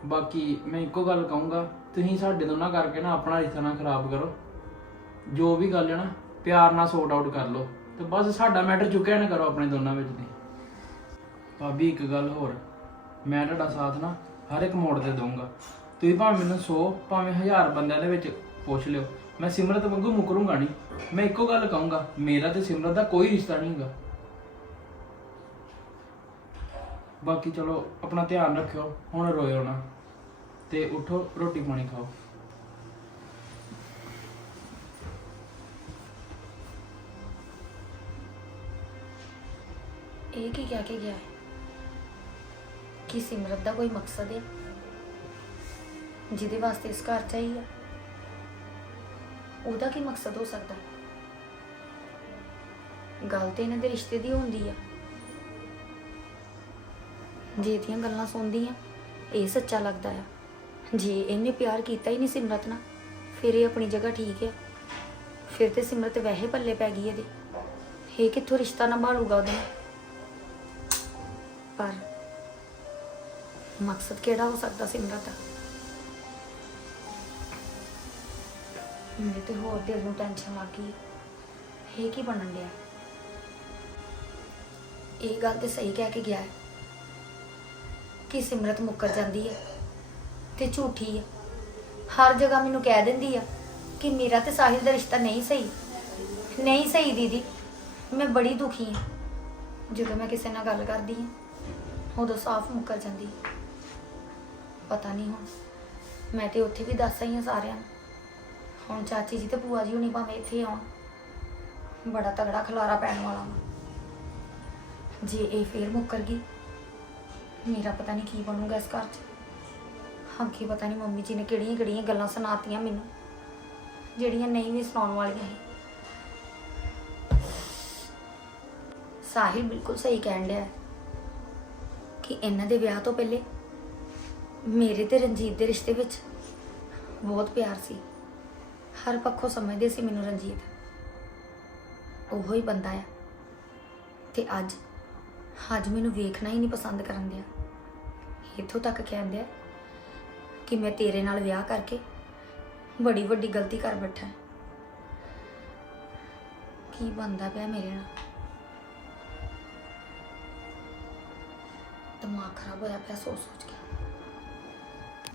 ਬਾਕੀ ਮੈਂ ਇੱਕੋ ਗੱਲ ਕਹੂੰਗਾ, ਤੁਸੀਂ ਸਾਡੇ ਦੋਨਾਂ ਕਰਕੇ ਨਾ ਆਪਣਾ ਰਿਸ਼ਤਾ ਨਾ ਖਰਾਬ ਕਰੋ। ਜੋ ਵੀ ਗੱਲ ਹੈ ਨਾ, ਪਿਆਰ ਨਾਲ ਸੌਟ ਆਊਟ ਕਰ ਲਓ। ਤੇ ਬਸ ਸਾਡਾ ਮੈਟਰ ਚੁੱਕਿਆ ਨਾ ਕਰੋ ਆਪਣੇ ਦੋਨਾਂ ਵਿੱਚ ਦੀ ਭਾਬੀ, ਇੱਕ ਗੱਲ ਹੋਰ। ਮੈਂ ਤੁਹਾਡਾ ਸਾਥ ਨਾ ਹਰ ਇੱਕ ਮੋੜ ਤੇ ਦਊਂਗਾ। ਤੁਸੀਂ ਭਾਵੇਂ ਮੈਨੂੰ 100 ਭਾਵੇਂ 1000 ਬੰਦਿਆਂ ਦੇ ਵਿੱਚ ਪੁੱਛ ਲਿਓ। ਮੈਂ ਸਿਮਰਤ ਵਾਂਗੂ ਮੁਕਰੂੰਗਾ ਨਹੀਂ। ਮੈਂ ਇੱਕੋ ਗੱਲ ਕਹੂੰਗਾ, ਮੇਰਾ ਤੇ ਸਿਮਰਤ ਦਾ ਕੋਈ ਰਿਸ਼ਤਾ ਨਹੀਂ ਹੈਗਾ। ਬਾਕੀ ਚਲੋ ਆਪਣਾ ਧਿਆਨ ਰੱਖਿਓ, ਹੁਣ ਰੋਇਓ ਨਾ। ਤੇ ਉਠੋ, ਰੋਟੀ ਪਾਣੀ ਖਾਓ। ਇਹ ਕੀ ਕਹਿ ਕੇ ਗਿਆ? ਹੈ ਕਿ ਸਿਮਰਤ ਦਾ ਕੋਈ ਮਕਸਦ ਹੈ? ਜਿਹਦੇ ਵਾਸਤੇ ਇਸ ਘਰ ਚ ਆਈ ਆ? ਉਹਦਾ ਕੀ ਮਕਸਦ ਹੋ ਸਕਦਾ? ਗੱਲ ਤੇ ਇਹਨਾਂ ਦੇ ਰਿਸ਼ਤੇ ਦੀ ਹੁੰਦੀ ਆ। ਜੇ ਇਹਦੀਆਂ ਗੱਲਾਂ ਸੁਣਦੀ ਆ, ਇਹ ਸੱਚਾ ਲੱਗਦਾ ਆ। ਜੇ ਇਹਨੇ ਪਿਆਰ ਕੀਤਾ ਹੀ ਨਹੀਂ ਸਿਮਰਤ ਨਾਲ, ਫਿਰ ਇਹ ਆਪਣੀ ਜਗ੍ਹਾ ਠੀਕ ਆ। ਫਿਰ ਤੇ ਸਿਮਰਤ ਵੈਸੇ ਪੱਲੇ ਪੈ ਗਈ ਇਹਦੇ। ਇਹ ਕਿੱਥੋਂ ਰਿਸ਼ਤਾ ਨਿਭਾਲੂਗਾ ਉਹਦੇ ਨਾਲ? ਪਰ ਮਕਸਦ ਕਿਹੜਾ ਹੋ ਸਕਦਾ ਸਿਮਰਤ ਦਾ? ਮੇਰੇ ਤੇ ਹੋਰ ਦਿਲ ਨੂੰ ਟੈਨਸ਼ਨ ਲੱਗ ਗਈ ਇਹ ਕੀ ਬਣਨ ਡਿਆ? ਇਹ ਗੱਲ ਤੇ ਸਹੀ ਕਹਿ ਕੇ ਗਿਆ ਹੈ। ਕਿ ਸਿਮਰਤ ਮੁੱਕਰ ਜਾਂਦੀ ਹੈ ਤੇ ਝੂਠੀ ਹੈ ਹਰ ਜਗ੍ਹਾ ਮੈਨੂੰ ਕਹਿ ਦਿੰਦੀ ਆ ਕਿ ਮੇਰਾ ਤੇ ਸਾਹਿਲ ਦਾ ਰਿਸ਼ਤਾ ਨਹੀਂ ਸਹੀ। ਨਹੀਂ ਸਹੀ ਦੀਦੀ, ਮੈਂ ਬੜੀ ਦੁਖੀ ਹਾਂ ਜਦੋਂ ਮੈਂ ਕਿਸੇ ਨਾਲ ਗੱਲ ਕਰਦੀ ਹਾਂ ਉਦੋਂ ਸਾਫ਼ ਮੁੱਕਰ ਜਾਂਦੀ ਹੈ। ਪਤਾ ਨਹੀਂ ਹੁਣ, ਮੈਂ ਤੇ ਉੱਥੇ ਵੀ ਦੱਸ ਆਈ ਹਾਂ ਸਾਰਿਆਂ ਨੂੰ। ਹੁਣ ਚਾਚੀ ਜੀ ਤੇ ਭੂਆ ਜੀ ਹੁਣੀ ਭਾਵੇਂ ਇੱਥੇ ਆਉਣ, ਬੜਾ ਤਗੜਾ ਖਲਾਰਾ ਪੈਣ ਵਾਲਾ ਵਾ। ਜੇ ਇਹ ਫੇਰ ਮੁੱਕਰ ਗਈ ਮੇਰਾ ਪਤਾ ਨਹੀਂ ਕੀ ਬਣੂਗਾ ਇਸ ਘਰ 'ਚ। ਅੱਗੇ ਪਤਾ ਨਹੀਂ ਮੰਮੀ ਜੀ ਨੇ ਕਿਹੜੀਆਂ ਕਿਹੜੀਆਂ ਗੱਲਾਂ ਸੁਣਾਤੀਆਂ ਮੈਨੂੰ, ਜਿਹੜੀਆਂ ਨਹੀਂ ਵੀ ਸੁਣਾਉਣ ਵਾਲੀਆਂ ਸੀ। ਸਾਹਿਲ ਬਿਲਕੁਲ ਸਹੀ ਕਹਿਣ ਡਿਆ ਹੈ ਕਿ ਇਹਨਾਂ ਦੇ ਵਿਆਹ ਤੋਂ ਪਹਿਲੇ ਮੇਰੇ ਤੇ ਰਣਜੀਤ ਦੇ ਰਿਸ਼ਤੇ ਵਿੱਚ ਬਹੁਤ ਪਿਆਰ ਸੀ। ਹਰ ਪੱਖੋਂ ਸਮਝਦੇ ਸੀ ਮੈਨੂੰ ਰਣਜੀਤ। ਉਹੋ ਹੀ ਬੰਦਾ ਆ। ਤੇ ਅੱਜ ਅੱਜ ਮੈਨੂੰ ਵੇਖਣਾ ਹੀ ਨਹੀਂ ਪਸੰਦ ਕਰਨ ਦਿਆ। ਇੱਥੋਂ ਤੱਕ ਕਹਿੰਦੇ ਆ ਕਿ ਮੈਂ ਤੇਰੇ ਨਾਲ ਵਿਆਹ ਕਰਕੇ ਬੜੀ ਵੱਡੀ ਗਲਤੀ ਕਰ ਬੈਠਾ ਕੀ ਬੰਦਾ ਪਿਆ ਮੇਰੇ ਨਾਲ? ਦਿਮਾਗ ਖਰਾਬ ਹੋਇਆ ਪਿਆ ਸੋਚ ਸੋਚ ਕੇ।